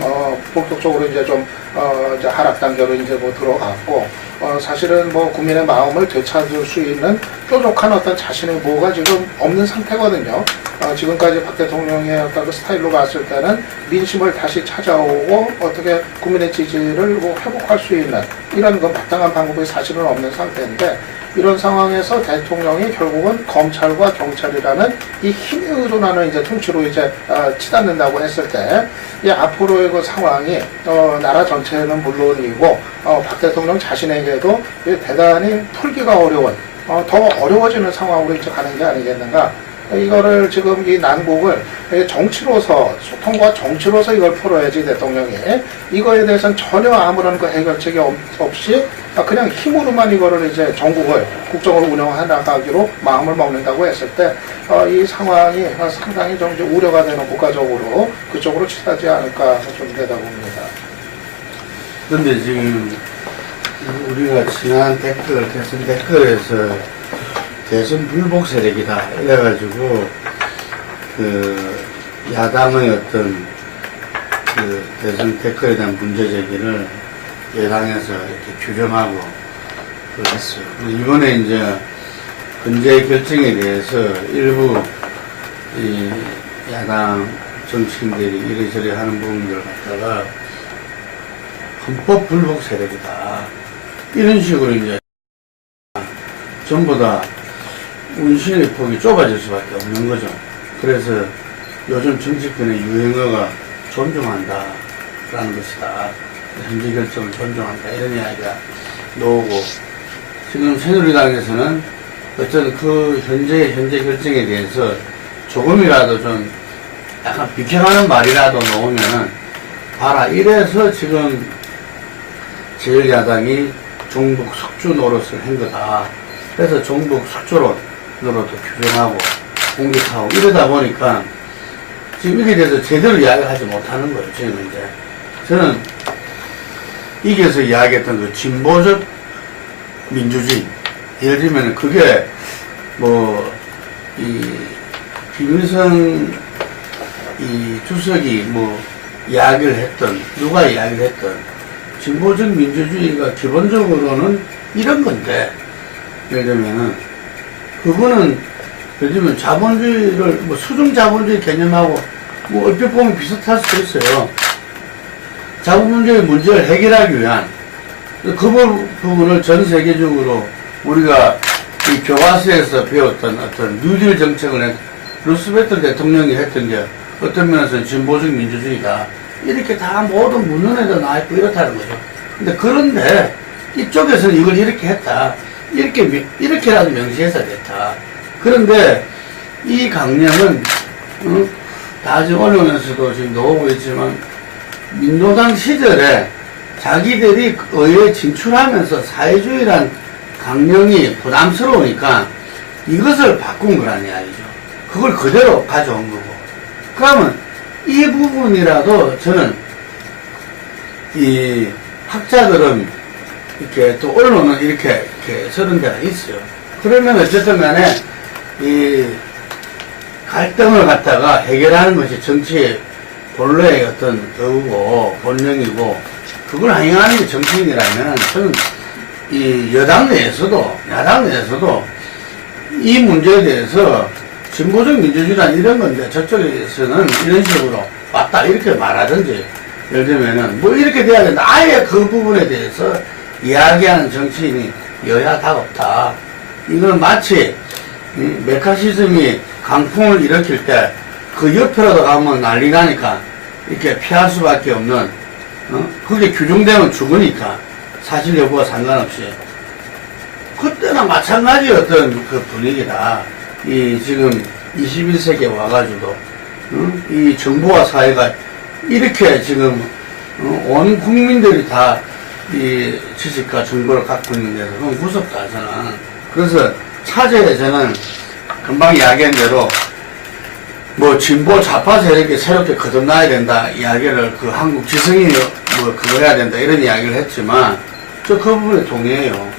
본격적으로 이제 좀 이제 하락 단계로 이제 뭐 들어갔고 사실은 뭐 국민의 마음을 되찾을 수 있는 뾰족한 어떤 자신의 뭐가 지금 없는 상태거든요. 지금까지 박 대통령의 어떤 그 스타일로 봤을 때는 민심을 다시 찾아오고 어떻게 국민의 지지를 뭐 회복할 수 있는 이런 그 마땅한 방법이 사실은 없는 상태인데 이런 상황에서 대통령이 결국은 검찰과 경찰이라는 이 힘에 의존하는 이제 통치로 이제 치닫는다고 했을 때 이 앞으로의 그 상황이 나라 전체는 물론이고 박 대통령 자신에게도 대단히 풀기가 어려운 더 어려워지는 상황으로 이제 가는 게 아니겠는가. 이거를 지금 이 난국을 정치로서 소통과 정치로서 이걸 풀어야지 대통령이 이거에 대해서는 전혀 아무런 그 해결책이 없이 그냥 힘으로만 이거를 이제 전국을 국정을 운영해 나가기로 마음을 먹는다고 했을 때 이 상황이 상당히 좀 이제 우려가 되는 국가적으로 그쪽으로 치닫지 않을까 좀 되다 봅니다. 그런데 지금 우리가 지난 대선 댓글에서 대선 불복 세력이다 이래가지고 그 야당의 어떤 그 대선 댓글에 대한 문제 제기를 여당에서 이렇게 규정하고 했어요. 이번에 이제 헌재 결정에 대해서 일부 이 야당 정치인들이 이래저래 하는 부분들을 갖다가 헌법 불복 세력이다 이런 식으로 이제 전부 다 운신의 폭이 좁아질 수밖에 없는 거죠. 그래서 요즘 정치권의 유행어가 존중한다라는 것이다. 현재 결정을 존중한다. 이런 이야기가 나오고 지금 새누리당에서는 어떤 그 현재 결정에 대해서 조금이라도 좀 약간 비켜가는 말이라도 나오면은 봐라. 이래서 지금 제1야당이 종북 숙주 노릇을 한 거다. 그래서 종북 숙주로 노릇도 규정하고 공격하고 이러다 보니까 지금 이게 대해서 제대로 이야기하지 못하는 거예요. 지금 이제 저는 이게서 이야기했던 그 진보적 민주주의 예를 들면 그게 뭐 이 김일성 이 주석이 뭐 이야기를 했던, 누가 이야기를 했던, 진보적 민주주의가 기본적으로는 이런 건데, 예를 들면은, 그거는, 예를 들면 자본주의를, 뭐 수중 자본주의 개념하고, 뭐 얼핏 보면 비슷할 수도 있어요. 자본주의 문제를 해결하기 위한, 그 부분을 전 세계적으로 우리가 이 교과서에서 배웠던 어떤 뉴딜 정책을 루스벨트 대통령이 했던 게 어떤 면에서는 진보적 민주주의다. 이렇게 다 모든 문헌에도 나와있고 이렇다는 거죠. 근데 그런데 이쪽에서는 이걸 이렇게 했다. 이렇게라도 명시해서 됐다. 그런데 이 강령은, 다 지금 언론에서도 지금 나오고 있지만, 민노당 시절에 자기들이 의회에 진출하면서 사회주의란 강령이 부담스러우니까 이것을 바꾼 거란 이야기죠. 그걸 그대로 가져온 거고. 그러면 이 부분이라도 저는 이 학자들은 이렇게 또 언론은 이렇게 서른 데가 있어요. 그러면 어쨌든 간에 이 갈등을 갖다가 해결하는 것이 정치의 본래의 어떤 도구고 본능이고 그걸 행하는 게 정치인이라면 저는 이 여당 내에서도 야당 내에서도 이 문제에 대해서 진보적 민주주의란 이런 건데 저쪽에서는 이런 식으로 맞다 이렇게 말하든지 예를 들면은 뭐 이렇게 돼야 된다 아예 그 부분에 대해서 이야기하는 정치인이 여야 다 없다. 이건 마치 메카시즘이 강풍을 일으킬 때 그 옆에라도 가면 난리 나니까 이렇게 피할 수밖에 없는 그게 규정되면 죽으니까 사실 여부와 상관없이 그때나 마찬가지 어떤 그 분위기다. 이 지금 21세기에 와가지고 이 정부와 사회가 이렇게 지금 온 국민들이 다 이 지식과 정보를 갖고 있는 데서 너무 무섭다 저는. 그래서 차제에 저는 금방 이야기한 대로 뭐 진보 좌파 세력이 새롭게 거듭나야 된다 이야기를 그 한국 지성이 뭐 그거 해야 된다 이런 이야기를 했지만 저 그 부분에 동의해요.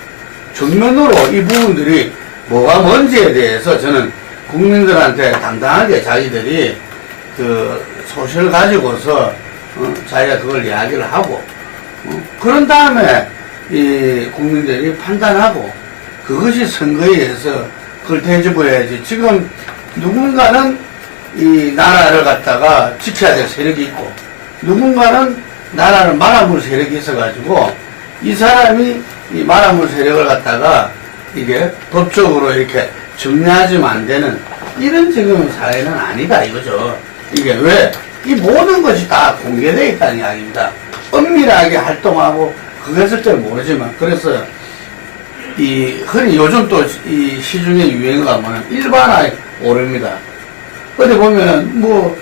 정면으로 이 부분들이 뭐가 뭔지에 대해서 저는 국민들한테 당당하게 자기들이 그 소신을 가지고서 자기가 그걸 이야기를 하고 그런 다음에 이 국민들이 판단하고 그것이 선거에 의해서 그걸 대접해야지. 지금 누군가는 이 나라를 갖다가 지켜야 될 세력이 있고 누군가는 나라를 말아먹을 세력이 있어가지고 이 사람이 이 말아먹을 세력을 갖다가 이게 법적으로 이렇게 정리하지면 안 되는 이런 지금 사회는 아니다 이거죠. 이게 왜? 이 모든 것이 다 공개되어 있다는 이야기입니다. 엄밀하게 활동하고 그것을 잘 모르지만 그래서 이 흔히 요즘 또 이 시중에 유행어가 뭐냐면 일반화의 오류입니다. 어디 보면은 뭐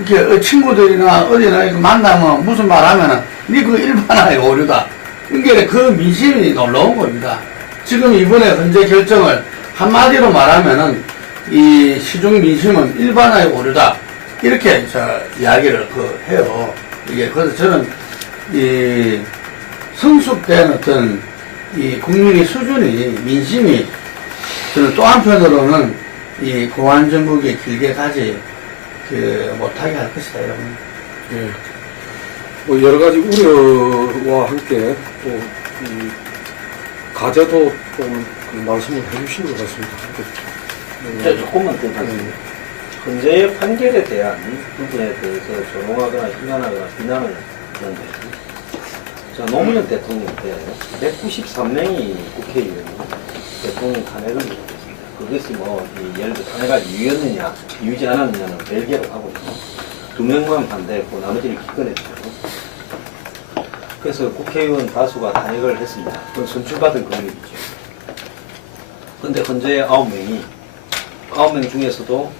이렇게 친구들이나 어디나 만나면 무슨 말 하면은 니 그 일반화의 오류다. 이게 그 민심이 놀라운 겁니다. 지금 이번에 헌재 결정을 한마디로 말하면은 이 시중 민심은 일반화의 오류다. 이렇게 이야기를 해요. 이게 그래서 저는 이 성숙된 어떤 이 국민의 수준이 민심이 저는 또 한편으로는 이 공안 정국에 길게 가지 못하게 할 것이다 이런. 예. 뭐 여러 가지 우려와 함께 또 이 가제도 좀 말씀을 해주신 것 같습니다. 조금만 더 말씀드립니다. 헌재의 판결에 대한 부분에 대해서 조롱하거나 비난하거나 비난을 하는데, 자, 노무현 대통령 때 193명이 국회의원이 대통령 탄핵을 요구했습니다. 그것이 뭐, 예를 들어 탄핵가 이유였느냐, 이유지 않았느냐는 별개로 하고 있고, 2명만 반대했고, 나머지를 기권했죠. 그래서 국회의원 다수가 탄핵을 했습니다. 그건 선출받은 권력이죠. 근데 헌재 9명 중에서도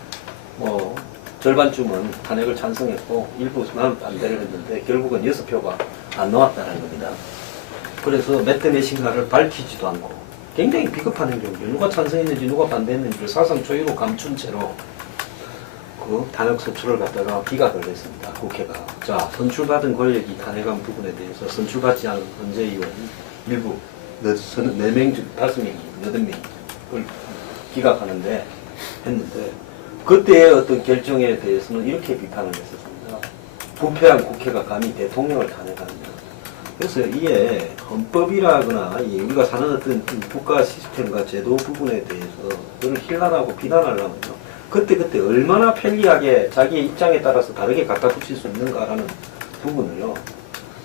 뭐 절반쯤은 탄핵을 찬성했고 일부는 반대를 했는데 결국은 6표가 안 나왔다는 겁니다. 그래서 몇 대 몇인가를 밝히지도 않고 굉장히 비겁한 행동이죠. 누가 찬성했는지 누가 반대했는지를 사상 초유로 감춘 채로 그 탄핵 소추를 갖다가 기각을 했습니다. 국회가. 자, 선출받은 권력이 탄핵한 부분에 대해서 선출받지 않은 헌재의원 일부 4명 중 5명이 8명이 그걸 기각하는데 했는데 그때의 어떤 결정에 대해서는 이렇게 비판을 했었습니다. 부패한 국회가 감히 대통령을 탄핵한다. 그래서 이게 헌법이라거나 우리가 사는 어떤 국가 시스템과 제도 부분에 대해서 그걸 힐난하고 비난하려면요. 그때 얼마나 편리하게 자기의 입장에 따라서 다르게 갖다 붙일 수 있는가라는 부분을요.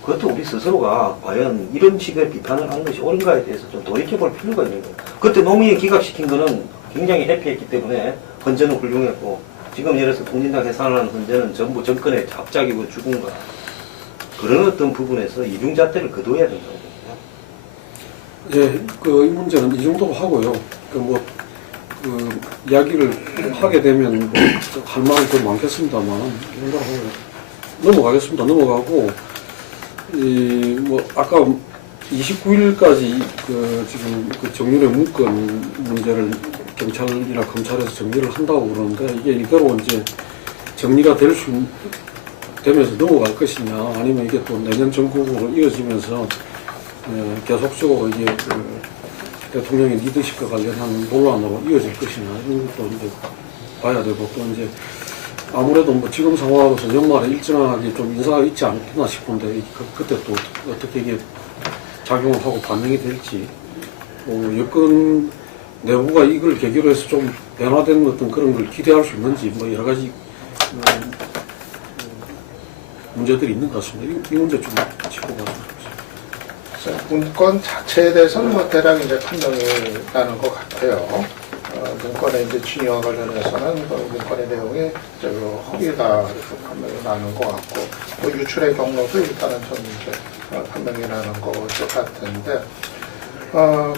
그것도 우리 스스로가 과연 이런 식의 비판을 하는 것이 옳은가에 대해서 좀 돌이켜볼 필요가 있는 거예요. 그때 노무현 기각시킨 거는 굉장히 해피했기 때문에 헌재는 훌륭했고 지금 예를 들어서 통진당 해산하는 헌재는 전부 정권의 합작이고 죽은 거야. 그런 어떤 부분에서 이중잣대를 거둬야 된다고 봅니다. 예, 이 문제는 이 정도로 하고요. 이야기를 하게 되면 할 말은 더 많겠습니다만, 이 정도로 하고 넘어가겠습니다. 넘어가고, 아까 29일까지 지금 정윤의 문건 문제를 경찰이나 검찰에서 정리를 한다고 그러는데, 이게 이대로 이제 정리가 되면서 넘어갈 것이냐, 아니면 이게 또 내년 전국으로 이어지면서 계속적으로 이게 대통령의 리더십과 관련한 논란으로 이어질 것이냐, 이런 것도 이제 봐야 되고, 또 이제 아무래도 지금 상황으로서 연말에 일정하게 좀 인사가 있지 않겠나 싶은데, 그때 또 어떻게 이게 작용을 하고 반영이 될지, 여권 내부가 이걸 계기로 해서 좀 변화된 어떤 그런 걸 기대할 수 있는지, 여러 가지 문제들이 있는 것 같습니다. 이 문제 좀 짚어봤습니다. 문건 자체에 대해서는 대략 이제 판명이 나는 것 같아요. 문건의 이제 진위와 관련해서는 문건의 내용이 허위다 이렇게 판명이 나는 것 같고, 유출의 경로도 일단은 좀 이제 판명이 나는 것 같은데,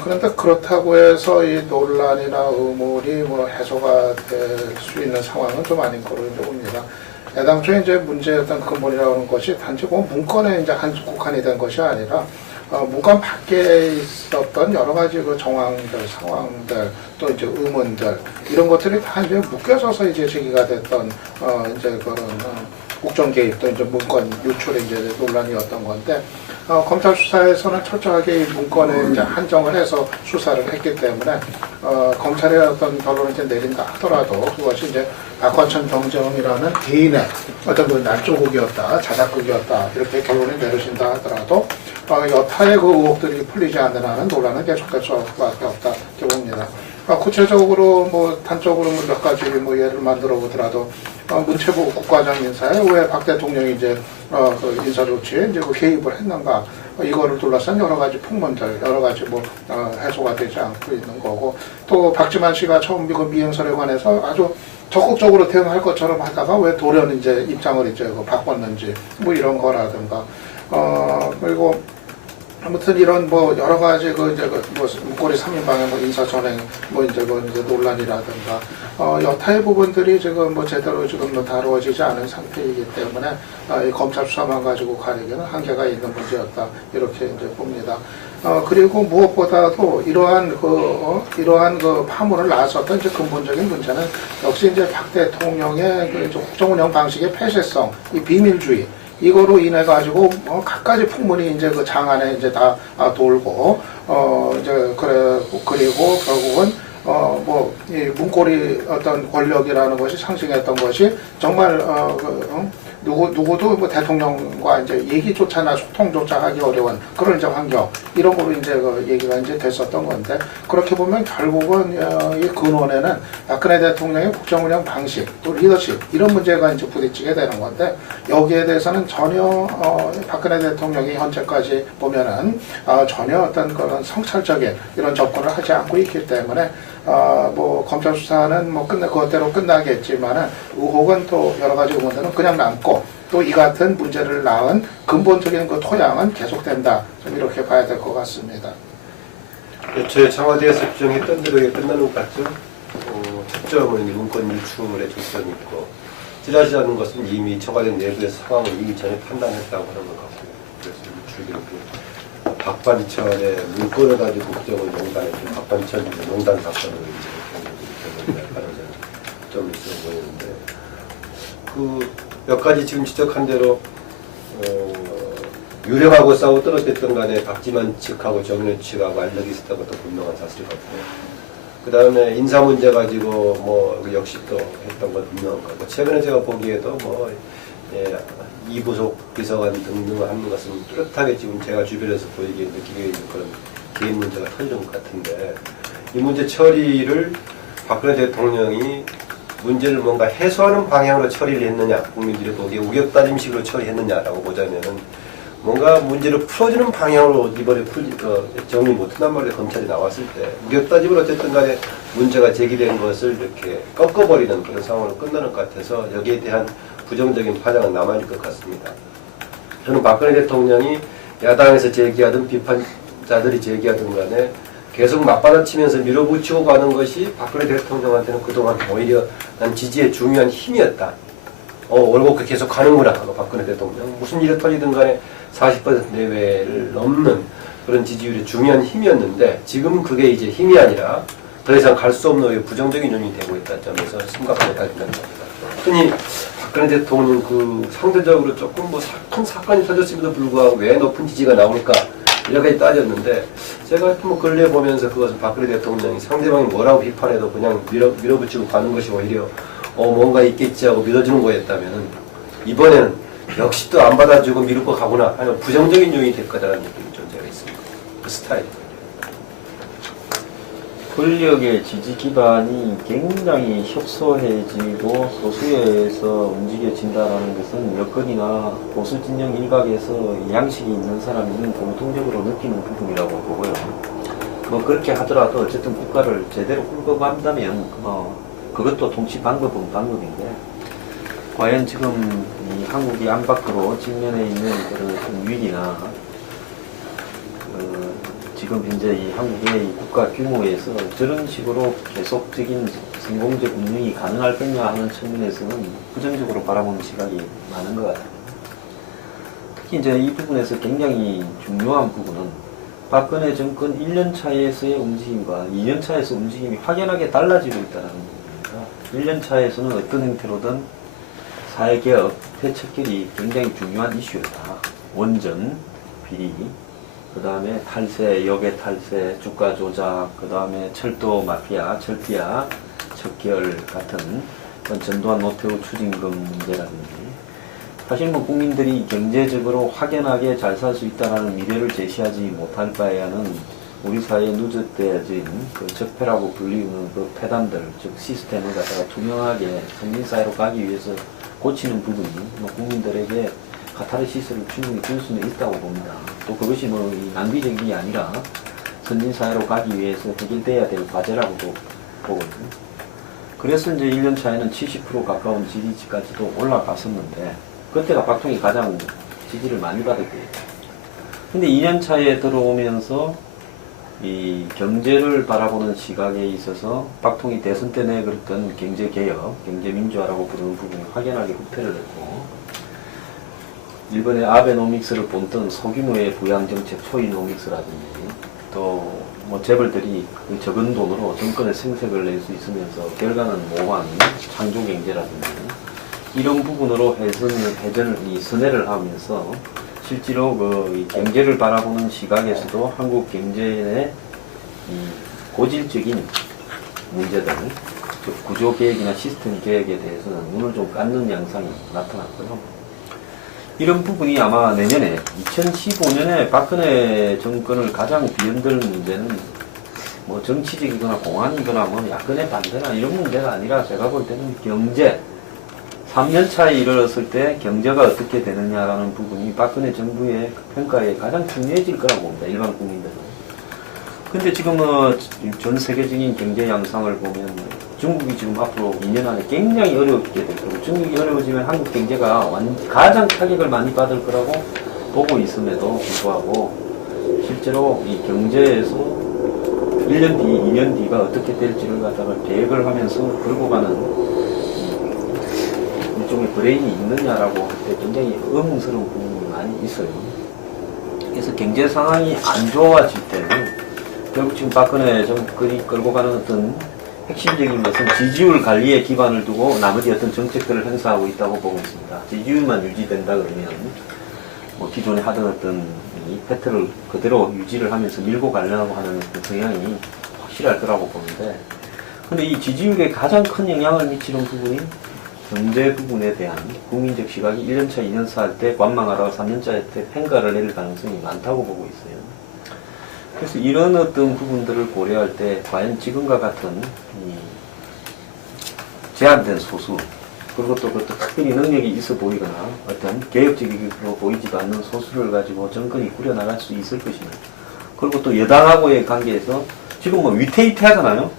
그런데 그렇다고 해서 이 논란이나 의문이 해소가 될 수 있는 상황은 좀 아닌 거로 이제 봅니다. 애당초에 이제 문제였던 근본이라는 것이 단지 문건에 이제 국한이 된 것이 아니라, 문건 밖에 있었던 여러 가지 정황들, 상황들, 또 이제 의문들, 이런 것들이 다 이제 묶여져서 이제 제기가 됐던, 이제 그런, 국정 개입, 또 이제 문건 유출의 이제 논란이었던 건데, 검찰 수사에서는 철저하게 이 문건에 이제 한정을 해서 수사를 했기 때문에, 검찰의 어떤 결론을 이제 내린다 하더라도 그것이 이제 박화천 정재훈이라는 개인의 어떤 날조극이었다, 자작극이었다, 이렇게 결론을 내리신다 하더라도, 여타의 의혹들이 풀리지 않는 한은 논란은 계속될 수밖에 없다, 이렇게 봅니다. 구체적으로 단적으로 몇 가지 예를 만들어 보더라도, 문체부 국과장 인사에 왜 박 대통령이 이제 인사 조치에 이제 개입을 했는가, 이거를 둘러싼 여러 가지 풍문들, 여러 가지 해소가 되지 않고 있는 거고, 또 박지만 씨가 처음 미행설에 관해서 아주 적극적으로 대응할 것처럼 하다가 왜 돌연 이제 입장을 이제 바꿨는지, 이런 거라든가, 그리고 아무튼 이런 여러 가지 문고리 3인방의 인사전행 이제 논란이라든가 여타의 부분들이 지금 제대로 지금 다루어지지 않은 상태이기 때문에 이 검찰 수사만 가지고 가리기는 한계가 있는 문제였다, 이렇게 이제 봅니다. 그리고 무엇보다도 이러한 파문을 낳았었던 이제 근본적인 문제는 역시 이제 박 대통령의 국정 운영 방식의 폐쇄성, 이 비밀주의, 이거로 인해 가지고 갖가지 풍문이 이제 장안에 이제 다 돌고 이제 그리고 결국은 이 문고리 어떤 권력이라는 것이 상징했던 것이 정말 누구도 대통령과 이제 얘기조차나 소통조차 하기 어려운 그런 이제 환경, 이런 거로 이제 얘기가 이제 됐었던 건데, 그렇게 보면 결국은 이 근원에는 박근혜 대통령의 국정운영 방식, 또 리더십, 이런 문제가 이제 부딪히게 되는 건데, 여기에 대해서는 전혀 박근혜 대통령이 현재까지 보면은 전혀 어떤 그런 성찰적인 이런 접근을 하지 않고 있기 때문에 검찰 수사는 그것대로 끝나겠지만은 의혹은 또 여러 가지 의문들은 그냥 남고, 또 이 같은 문제를 낳은 근본적인 토양은 계속된다, 좀 이렇게 봐야 될 것 같습니다. 애초에 청와대에서 규정했던 대로 끝나는 것 같죠. 첫 점은 문건 유출의 조건이 있고, 찌라시라는 것은 이미 청와대 내부의 상황을 이미 전에 판단했다고 하는 것 같고요. 그래서 유출되고, 박반천의 문건을 가지고 국정을 농단했던 박반천 농단 사건을 이제 가능성이 좀 있어 보이는데, 몇 가지 지금 지적한 대로 유령하고 싸워 떨어졌던 간에 박지만 측하고 정윤 측하고 알력이 있었던 것도 분명한 사실 같고요. 그 다음에 인사 문제 가지고 뭐 역시 또 했던 건 분명한 거고, 최근에 제가 보기에도 뭐 예, 이부속 비서관 등등을 하는 것은 뚜렷하게 지금 제가 주변에서 보이게 느끼게 있는 그런 개인 문제가 터지는 것 같은데, 이 문제 처리를 박근혜 대통령이 문제를 뭔가 해소하는 방향으로 처리를 했느냐, 국민들이 보기에 우격다짐식으로 처리했느냐라고 보자면은 뭔가 문제를 풀어주는 방향으로 이번에 정리 못한단 말이에요. 검찰이 나왔을 때 우격다짐으로 어쨌든 간에 문제가 제기된 것을 이렇게 꺾어버리는 그런 상황으로 끝나는 것 같아서 여기에 대한 부정적인 파장은 남아있을 것 같습니다. 저는 박근혜 대통령이 야당에서 제기하든 비판자들이 제기하든 간에 계속 맞받아치면서 밀어붙이고 가는 것이 박근혜 대통령한테는 그동안 오히려 난 지지의 중요한 힘이었다. 월급그 계속 가는구나 하고, 박근혜 대통령 무슨 일이 터지든 간에 40% 내외를 넘는 그런 지지율이 중요한 힘이었는데, 지금 그게 이제 힘이 아니라 더 이상 갈 수 없는 부정적인 요인이 되고 있다는 점에서 심각하게 발견된다는 겁니다. 흔히 박근혜 대통령 상대적으로 조금 큰 사건이 터졌음에도 불구하고 왜 높은 지지가 나오니까 이렇게 따졌는데, 제가 뭐 근래 보면서 그것은 박근혜 대통령이 상대방이 뭐라고 비판해도 그냥 밀어붙이고 가는 것이 오히려 뭔가 있겠지 하고 믿어주는 거였다면, 이번에는 역시 또 안 받아주고 밀고 가구나 하는 부정적인 요인이 될 거다라는 느낌이 좀 제가 있습니다. 그 스타일이거든요. 권력의 지지 기반이 굉장히 협소해지고 소수에서 움직여진다는 것은 여건이나 보수 진영 일각에서 양식이 있는 사람들은 공통적으로 느끼는 부분이라고 보고요. 뭐 그렇게 하더라도 어쨌든 국가를 제대로 끌고 간다면 그것도 통치 방법은 방법인데, 과연 지금 이 한국이 안팎으로 직면해 있는 그런 위기나 지금 현재 이 한국의 이 국가 규모에서 저런 식으로 계속적인 성공적 운영이 가능할겠냐 하는 측면에서는 부정적으로 바라보는 시각이 많은 것 같아요. 특히 이제 이 부분에서 굉장히 중요한 부분은 박근혜 정권 1년 차에서의 움직임과 2년 차에서 움직임이 확연하게 달라지고 있다는 부분입니다. 1년 차에서는 어떤 형태로든 사회개혁, 대척결이 굉장히 중요한 이슈였다. 원전, 비리, 그 다음에 탈세, 역의 탈세, 주가 조작, 그 다음에 철도 마피아, 철피아, 척결 같은 전두환 노태우 추징금 문제라든지, 사실 뭐 국민들이 경제적으로 확연하게 잘 살 수 있다는 미래를 제시하지 못할 바에야는 우리 사회에 누적되어진 그 적폐라고 불리우는 그 폐단들, 즉 시스템을 갖다가 투명하게 성민사회로 가기 위해서 고치는 부분이 국민들에게 카타르시스를 충분히 줄 수는 있다고 봅니다. 또 그것이 뭐 낭비적인 게 아니라 선진사회로 가기 위해서 해결돼야 될 과제라고도 보거든요. 그래서 이제 1년 차에는 70% 가까운 지지치까지도 올라갔었는데, 그때가 박통이 가장 지지를 많이 받을 때예요. 근데 2년 차에 들어오면서 이 경제를 바라보는 시각에 있어서 박통이 대선 때 내걸었던 경제개혁, 경제민주화라고 부르는 부분이 확연하게 후퇴를 했고, 일본의 아베노믹스를 본뜬 소규모의 부양정책 초이노믹스라든지, 또 뭐 재벌들이 그 적은 돈으로 정권의 생색을 낼 수 있으면서 결과는 모호한 창조경제라든지, 이런 부분으로 회전을 선회를 하면서 실제로 이 경제를 바라보는 시각에서도 한국 경제의 이 고질적인 문제들, 즉 구조 개혁이나 시스템 개혁에 대해서는 눈을 좀 감는 양상이 나타났고요. 이런 부분이 아마 내년에 2015년에 박근혜 정권을 가장 뒤흔들 문제는 뭐 정치적이거나 공안이거나 뭐 야권의 반대나 이런 문제가 아니라, 제가 볼 때는 경제, 3년차에 이르렀을 때 경제가 어떻게 되느냐라는 부분이 박근혜 정부의 평가에 가장 중요해질 거라고 봅니다. 일반 국민들은. 근데 지금 전 세계적인 경제 양상을 보면 중국이 지금 앞으로 2년 안에 굉장히 어려워지게 될 거고, 중국이 어려워지면 한국 경제가 가장 타격을 많이 받을 거라고 보고 있음에도 불구하고, 실제로 이 경제에서 1년 뒤, 2년 뒤가 어떻게 될지를 갖다가 계획을 하면서 끌고 가는 일종의 브레인이 있느냐라고 할 때 굉장히 의문스러운 부분이 많이 있어요. 그래서 경제 상황이 안 좋아질 때는 결국 지금 박근혜 정권이 끌고 가는 어떤 핵심적인 것은 지지율 관리에 기반을 두고 나머지 어떤 정책들을 행사하고 있다고 보고 있습니다. 지지율만 유지된다 그러면 뭐 기존에 하던 어떤 이 패턴을 그대로 유지를 하면서 밀고 가려고 하는 어떤 성향이 확실할 거라고 보는데, 근데 이 지지율에 가장 큰 영향을 미치는 부분이 경제 부분에 대한 국민적 시각이 1년차, 2년차 할 때 관망하다가 3년차 할 때 평가를 내릴 가능성이 많다고 보고 있어요. 그래서 이런 어떤 부분들을 고려할 때 과연 지금과 같은 이 제한된 소수, 그리고 또 그것도 특별히 능력이 있어 보이거나 어떤 개혁적으로 보이지도 않는 소수를 가지고 정권이 꾸려나갈 수 있을 것이냐. 그리고 또 여당하고의 관계에서 지금 뭐 위태위태하잖아요.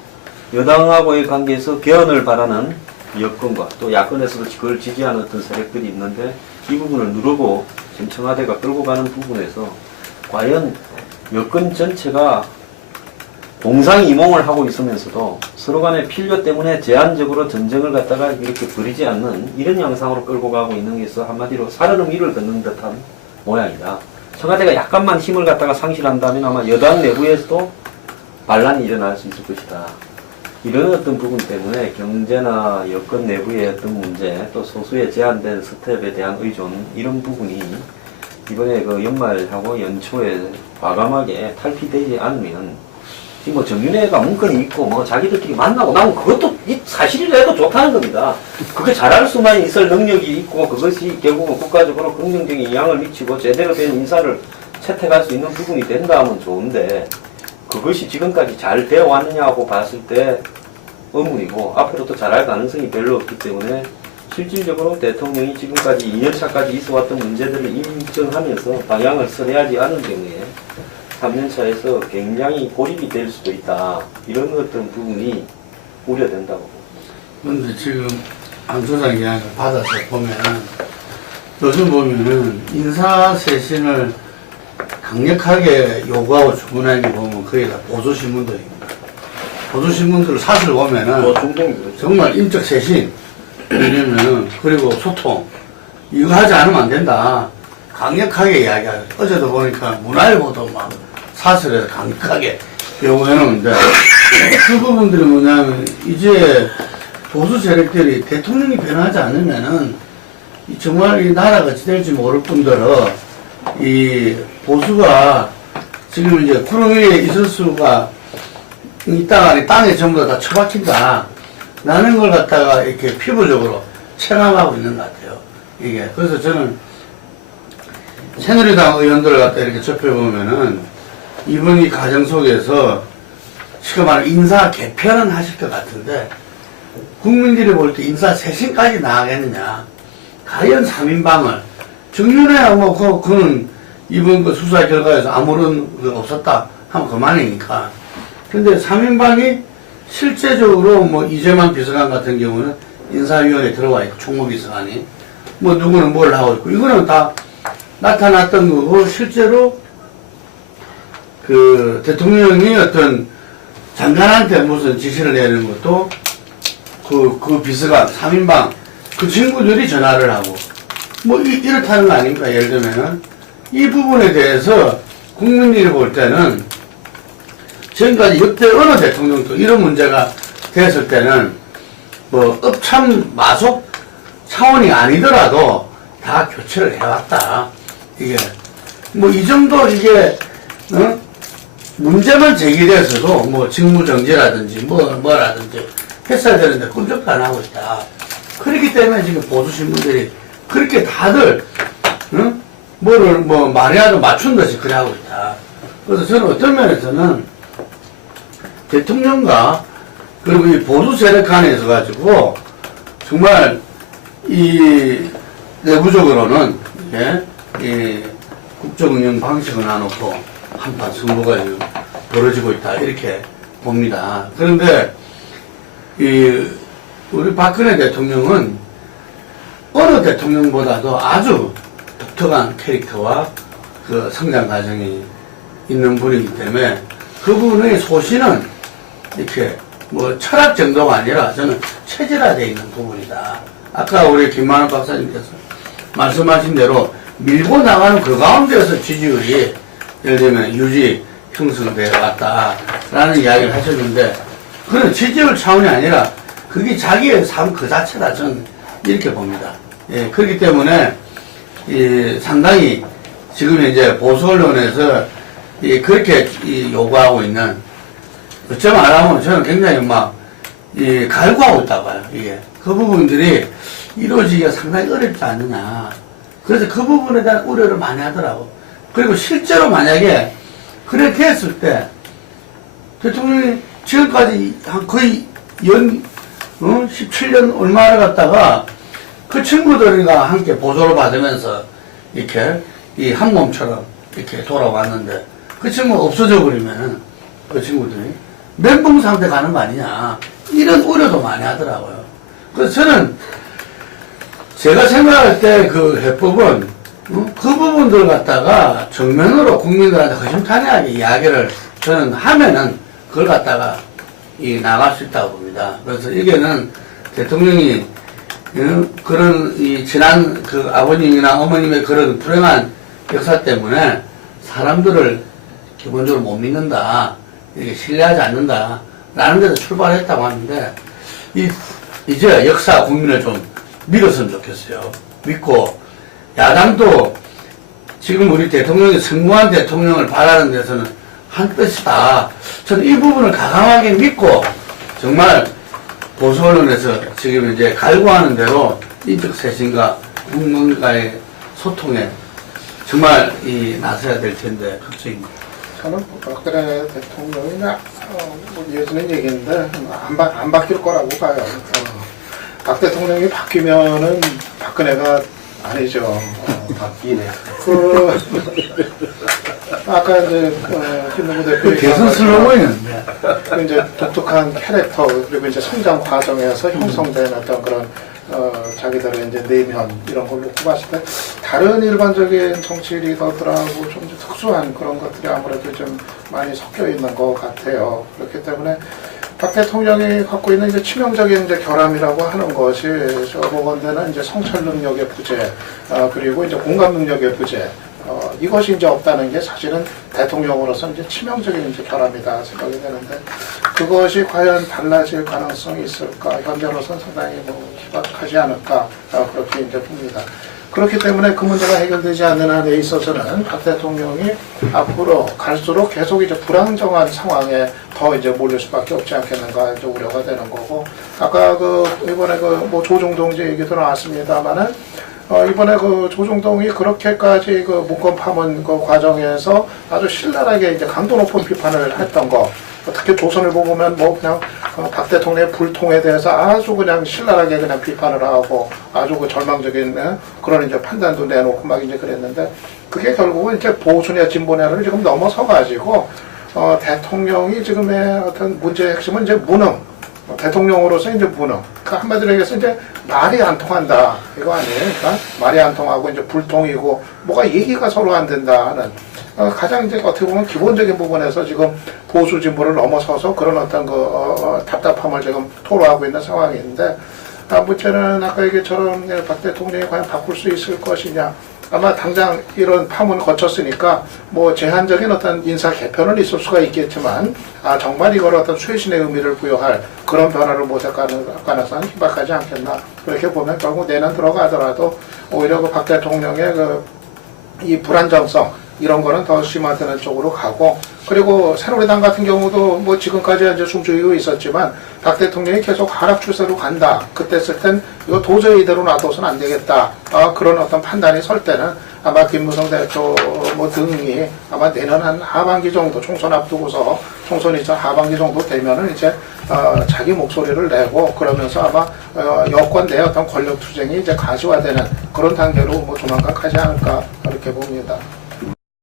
여당하고의 관계에서 개헌을 바라는 여권과 또 야권에서도 그걸 지지하는 어떤 세력들이 있는데 이 부분을 누르고 지금 청와대가 끌고 가는 부분에서 과연 여권 전체가 동상이몽을 하고 있으면서도 서로 간의 필요 때문에 제한적으로 전쟁을 갖다가 이렇게 벌이지 않는 이런 양상으로 끌고 가고 있는 게 있어 한마디로 살얼음 위를 걷는 듯한 모양이다. 청와대가 약간만 힘을 갖다가 상실한다면 아마 여당 내부에서도 반란이 일어날 수 있을 것이다. 이런 어떤 부분 때문에 경제나 여권 내부의 어떤 문제, 또 소수의 제한된 스텝에 대한 의존, 이런 부분이 이번에 그 연말하고 연초에 과감하게 탈피되지 않으면 지금 뭐 정윤회가 문건이 있고 뭐 자기들끼리 만나고 나면 그것도 사실이라도 좋다는 겁니다. 그게 잘할 수만 있을 능력이 있고 그것이 결국은 국가적으로 긍정적인 영향을 미치고 제대로 된 인사를 채택할 수 있는 부분이 된다 하면 좋은데 그것이 지금까지 잘 되어 왔느냐고 봤을 때 의문이고 앞으로도 잘할 가능성이 별로 없기 때문에 실질적으로 대통령이 지금까지 2년차까지 있어왔던 문제들을 인정하면서 방향을 선회하지 않은 경우에 3년차에서 굉장히 고립이 될 수도 있다. 이런 어떤 부분이 우려된다고 봅니다. 근데 지금 안 소장 이야기를 받아서 보면은 요즘 보면은 인사쇄신을 강력하게 요구하고 주문하는 게 보면 거의 다 보수신문들입니다. 보수신문들 사실 보면은 정말 인적 쇄신, 왜냐면은 그리고 소통 이거 하지 않으면 안 된다. 강력하게 이야기하죠. 어제도 보니까 문화일보도 막 사설에서 강력하게 요구해놓는데 그 부분들이 뭐냐면 이제 보수 세력들이 대통령이 변하지 않으면은 정말 이 나라가 어찌 될지 모를 뿐더러 이 보수가 지금 이제 구름 위에 있을 수가 있다가 땅에 전부 다 처박힌다. 라는 걸 갖다가 이렇게 피부적으로 체감하고 있는 것 같아요. 이게. 그래서 저는 새누리당 의원들을 갖다 이렇게 접해보면은 이번 이 과정 속에서 지금 말하는 인사 개편은 하실 것 같은데 국민들이 볼 때 인사 쇄신까지 나가겠느냐. 과연 3인방을 정윤회야 뭐 그거는 이번 그 수사 결과에서 아무런 그 없었다 하면 그만이니까. 근데 3인방이 실제적으로 뭐 이재만 비서관 같은 경우는 인사위원회에 들어와 있고 총무비서관이 뭐 누구는 뭘 하고 있고 이거는 다 나타났던 거고 실제로 그 대통령이 어떤 장관한테 무슨 지시를 내는 것도 그 비서관 3인방 그 친구들이 전화를 하고 뭐 이렇다는 거 아닙니까? 예를 들면은 이 부분에 대해서 국민들이 볼 때는 지금까지 역대 어느 대통령도 이런 문제가 됐을 때는 뭐 업참 마속 차원이 아니더라도 다 교체를 해왔다. 이게 뭐 이 정도 이게 문제만 제기돼서도 뭐 직무정지라든지 뭐라든지 했어야 되는데 꿈쩍도 안 하고 있다. 그렇기 때문에 지금 보수신문들이 그렇게 다들 뭐를 뭐 말해야도 맞춘 듯이 그래 하고 있다. 그래서 저는 어떤 면에서는 대통령과 그리고 이 보수 세력 간에 있어가지고 정말 이 내부적으로는 이 국정운영 방식을 놔놓고 한판 승부가 지금 벌어지고 있다 이렇게 봅니다. 그런데 이 우리 박근혜 대통령은 어느 대통령보다도 아주 독특한 캐릭터와 그 성장 과정이 있는 분이기 때문에 그분의 소신은 이렇게 뭐 철학 정도가 아니라 저는 체질화되어 있는 부분이다. 아까 우리 김만원 박사님께서 말씀하신 대로 밀고 나가는 그 가운데서 지지율이 예를 들면 유지 형성되어 왔다라는 이야기를 하셨는데 그건 지지율 차원이 아니라 그게 자기의 삶 그 자체다 저는 이렇게 봅니다. 예, 그렇기 때문에 상당히 지금 이제 보수 언론에서 그렇게 요구하고 있는 어쩌면 안 하면 저는 굉장히 막, 갈구하고 있다고 봐요, 이게. 그 부분들이 이루어지기가 상당히 어렵지 않느냐. 그래서 그 부분에 대한 우려를 많이 하더라고. 그리고 실제로 만약에 그래 됐을 때, 대통령이 지금까지 한 거의 17년 얼마를 갖다가 그 친구들과 함께 보조를 받으면서 이렇게 이 한 몸처럼 이렇게 돌아왔는데 그 친구가 없어져 버리면은 그 친구들이 멘붕 상태 가는 거 아니냐. 이런 우려도 많이 하더라고요. 그래서 저는 제가 생각할 때 그 해법은 그 부분들 갖다가 정면으로 국민들한테 허심탄회하게 이야기를 저는 하면은 그걸 갖다가 나갈 수 있다고 봅니다. 그래서 이게는 대통령이 그런 지난 그 아버님이나 어머님의 그런 불행한 역사 때문에 사람들을 기본적으로 못 믿는다, 이게 신뢰하지 않는다 라는 데서 출발했다고 하는데 이제 역사 국민을 좀 믿었으면 좋겠어요. 믿고 야당도 지금 우리 대통령이 성공한 대통령을 바라는 데서는 한 뜻이다. 저는 이 부분을 가감하게 믿고 정말 보수 언론에서 지금 이제 갈구하는 대로 인적 쇄신과 국민과의 소통에 정말 나서야 될 텐데 걱정입니다. 저는 박근혜 대통령이나 예전에 얘기했는데 안 바뀔 거라고 봐요. 박 대통령이 바뀌면은 박근혜가 아니죠. 바뀌네. 아까 이제 김동구 대표가 대선 슬로건이었는데 이제 독특한 캐릭터 그리고 이제 성장 과정에서 형성된 어떤 그런 자기들의 이제 내면 이런 걸 놓고 봤을 때 다른 일반적인 정치 리더들하고 좀 특수한 그런 것들이 아무래도 좀 많이 섞여 있는 것 같아요. 그렇기 때문에 박 대통령이 갖고 있는 이제 치명적인 이제 결함이라고 하는 것이 저 보건대는 이제 성찰 능력의 부재, 그리고 이제 공감 능력의 부재, 이것이 이제 없다는 게 사실은 대통령으로서 이제 치명적인 이제 결함이다 생각이 되는데 그것이 과연 달라질 가능성이 있을까? 현재로서는 상당히 희박하지 않을까? 그렇게 이제 봅니다. 그렇기 때문에 그 문제가 해결되지 않는 한에 있어서는 박 대통령이 앞으로 갈수록 계속 이제 불안정한 상황에 더 이제 몰릴 수밖에 없지 않겠는가 이제 우려가 되는 거고 아까 이번에 조중동 이제 얘기도 나왔습니다만은 이번에 조중동이 그렇게까지 문건 파문 과정에서 아주 신랄하게 이제 강도 높은 비판을 했던 거 특히 조선일보 보면 그냥 박 대통령의 불통에 대해서 아주 그냥 신랄하게 그냥 비판을 하고 아주 절망적인 그런 이제 판단도 내놓고 막 이제 그랬는데 그게 결국은 이제 보수냐 진보냐를 지금 넘어서 가지고 대통령이 지금의 어떤 문제의 핵심은 이제 무능, 대통령으로서 이제 무능. 그 한마디로 얘기해서 이제 말이 안 통한다 이거 아니에요? 그러니까 말이 안 통하고 이제 불통이고 뭐가 얘기가 서로 안 된다 하는. 가장 이제 어떻게 보면 기본적인 부분에서 지금 보수 진보를 넘어서서 그런 어떤 답답함을 지금 토로하고 있는 상황인데 문제는 아까 얘기처럼 박 대통령이 과연 바꿀 수 있을 것이냐 아마 당장 이런 파문을 거쳤으니까 제한적인 어떤 인사 개편은 있을 수가 있겠지만 정말 이걸 어떤 쇄신의 의미를 부여할 그런 변화를 못할 가능성은 희박하지 않겠나 그렇게 보면 결국 내년 들어가더라도 오히려 박 대통령의 이 불안정성 이런 거는 더 심화되는 쪽으로 가고 그리고 새누리당 같은 경우도 지금까지 이제 숨죽이고 있었지만 박 대통령이 계속 하락 추세로 간다. 그때 했을 땐 이거 도저히 이대로 놔둬서는 안 되겠다. 그런 어떤 판단이 설 때는 아마 김무성 대표 등이 아마 내년 한 하반기 정도 총선 앞두고서 총선 이전 하반기 정도 되면은 이제 자기 목소리를 내고 그러면서 아마 여권 내 어떤 권력 투쟁이 이제 가시화되는 그런 단계로 조만간 가지 않을까 그렇게 봅니다.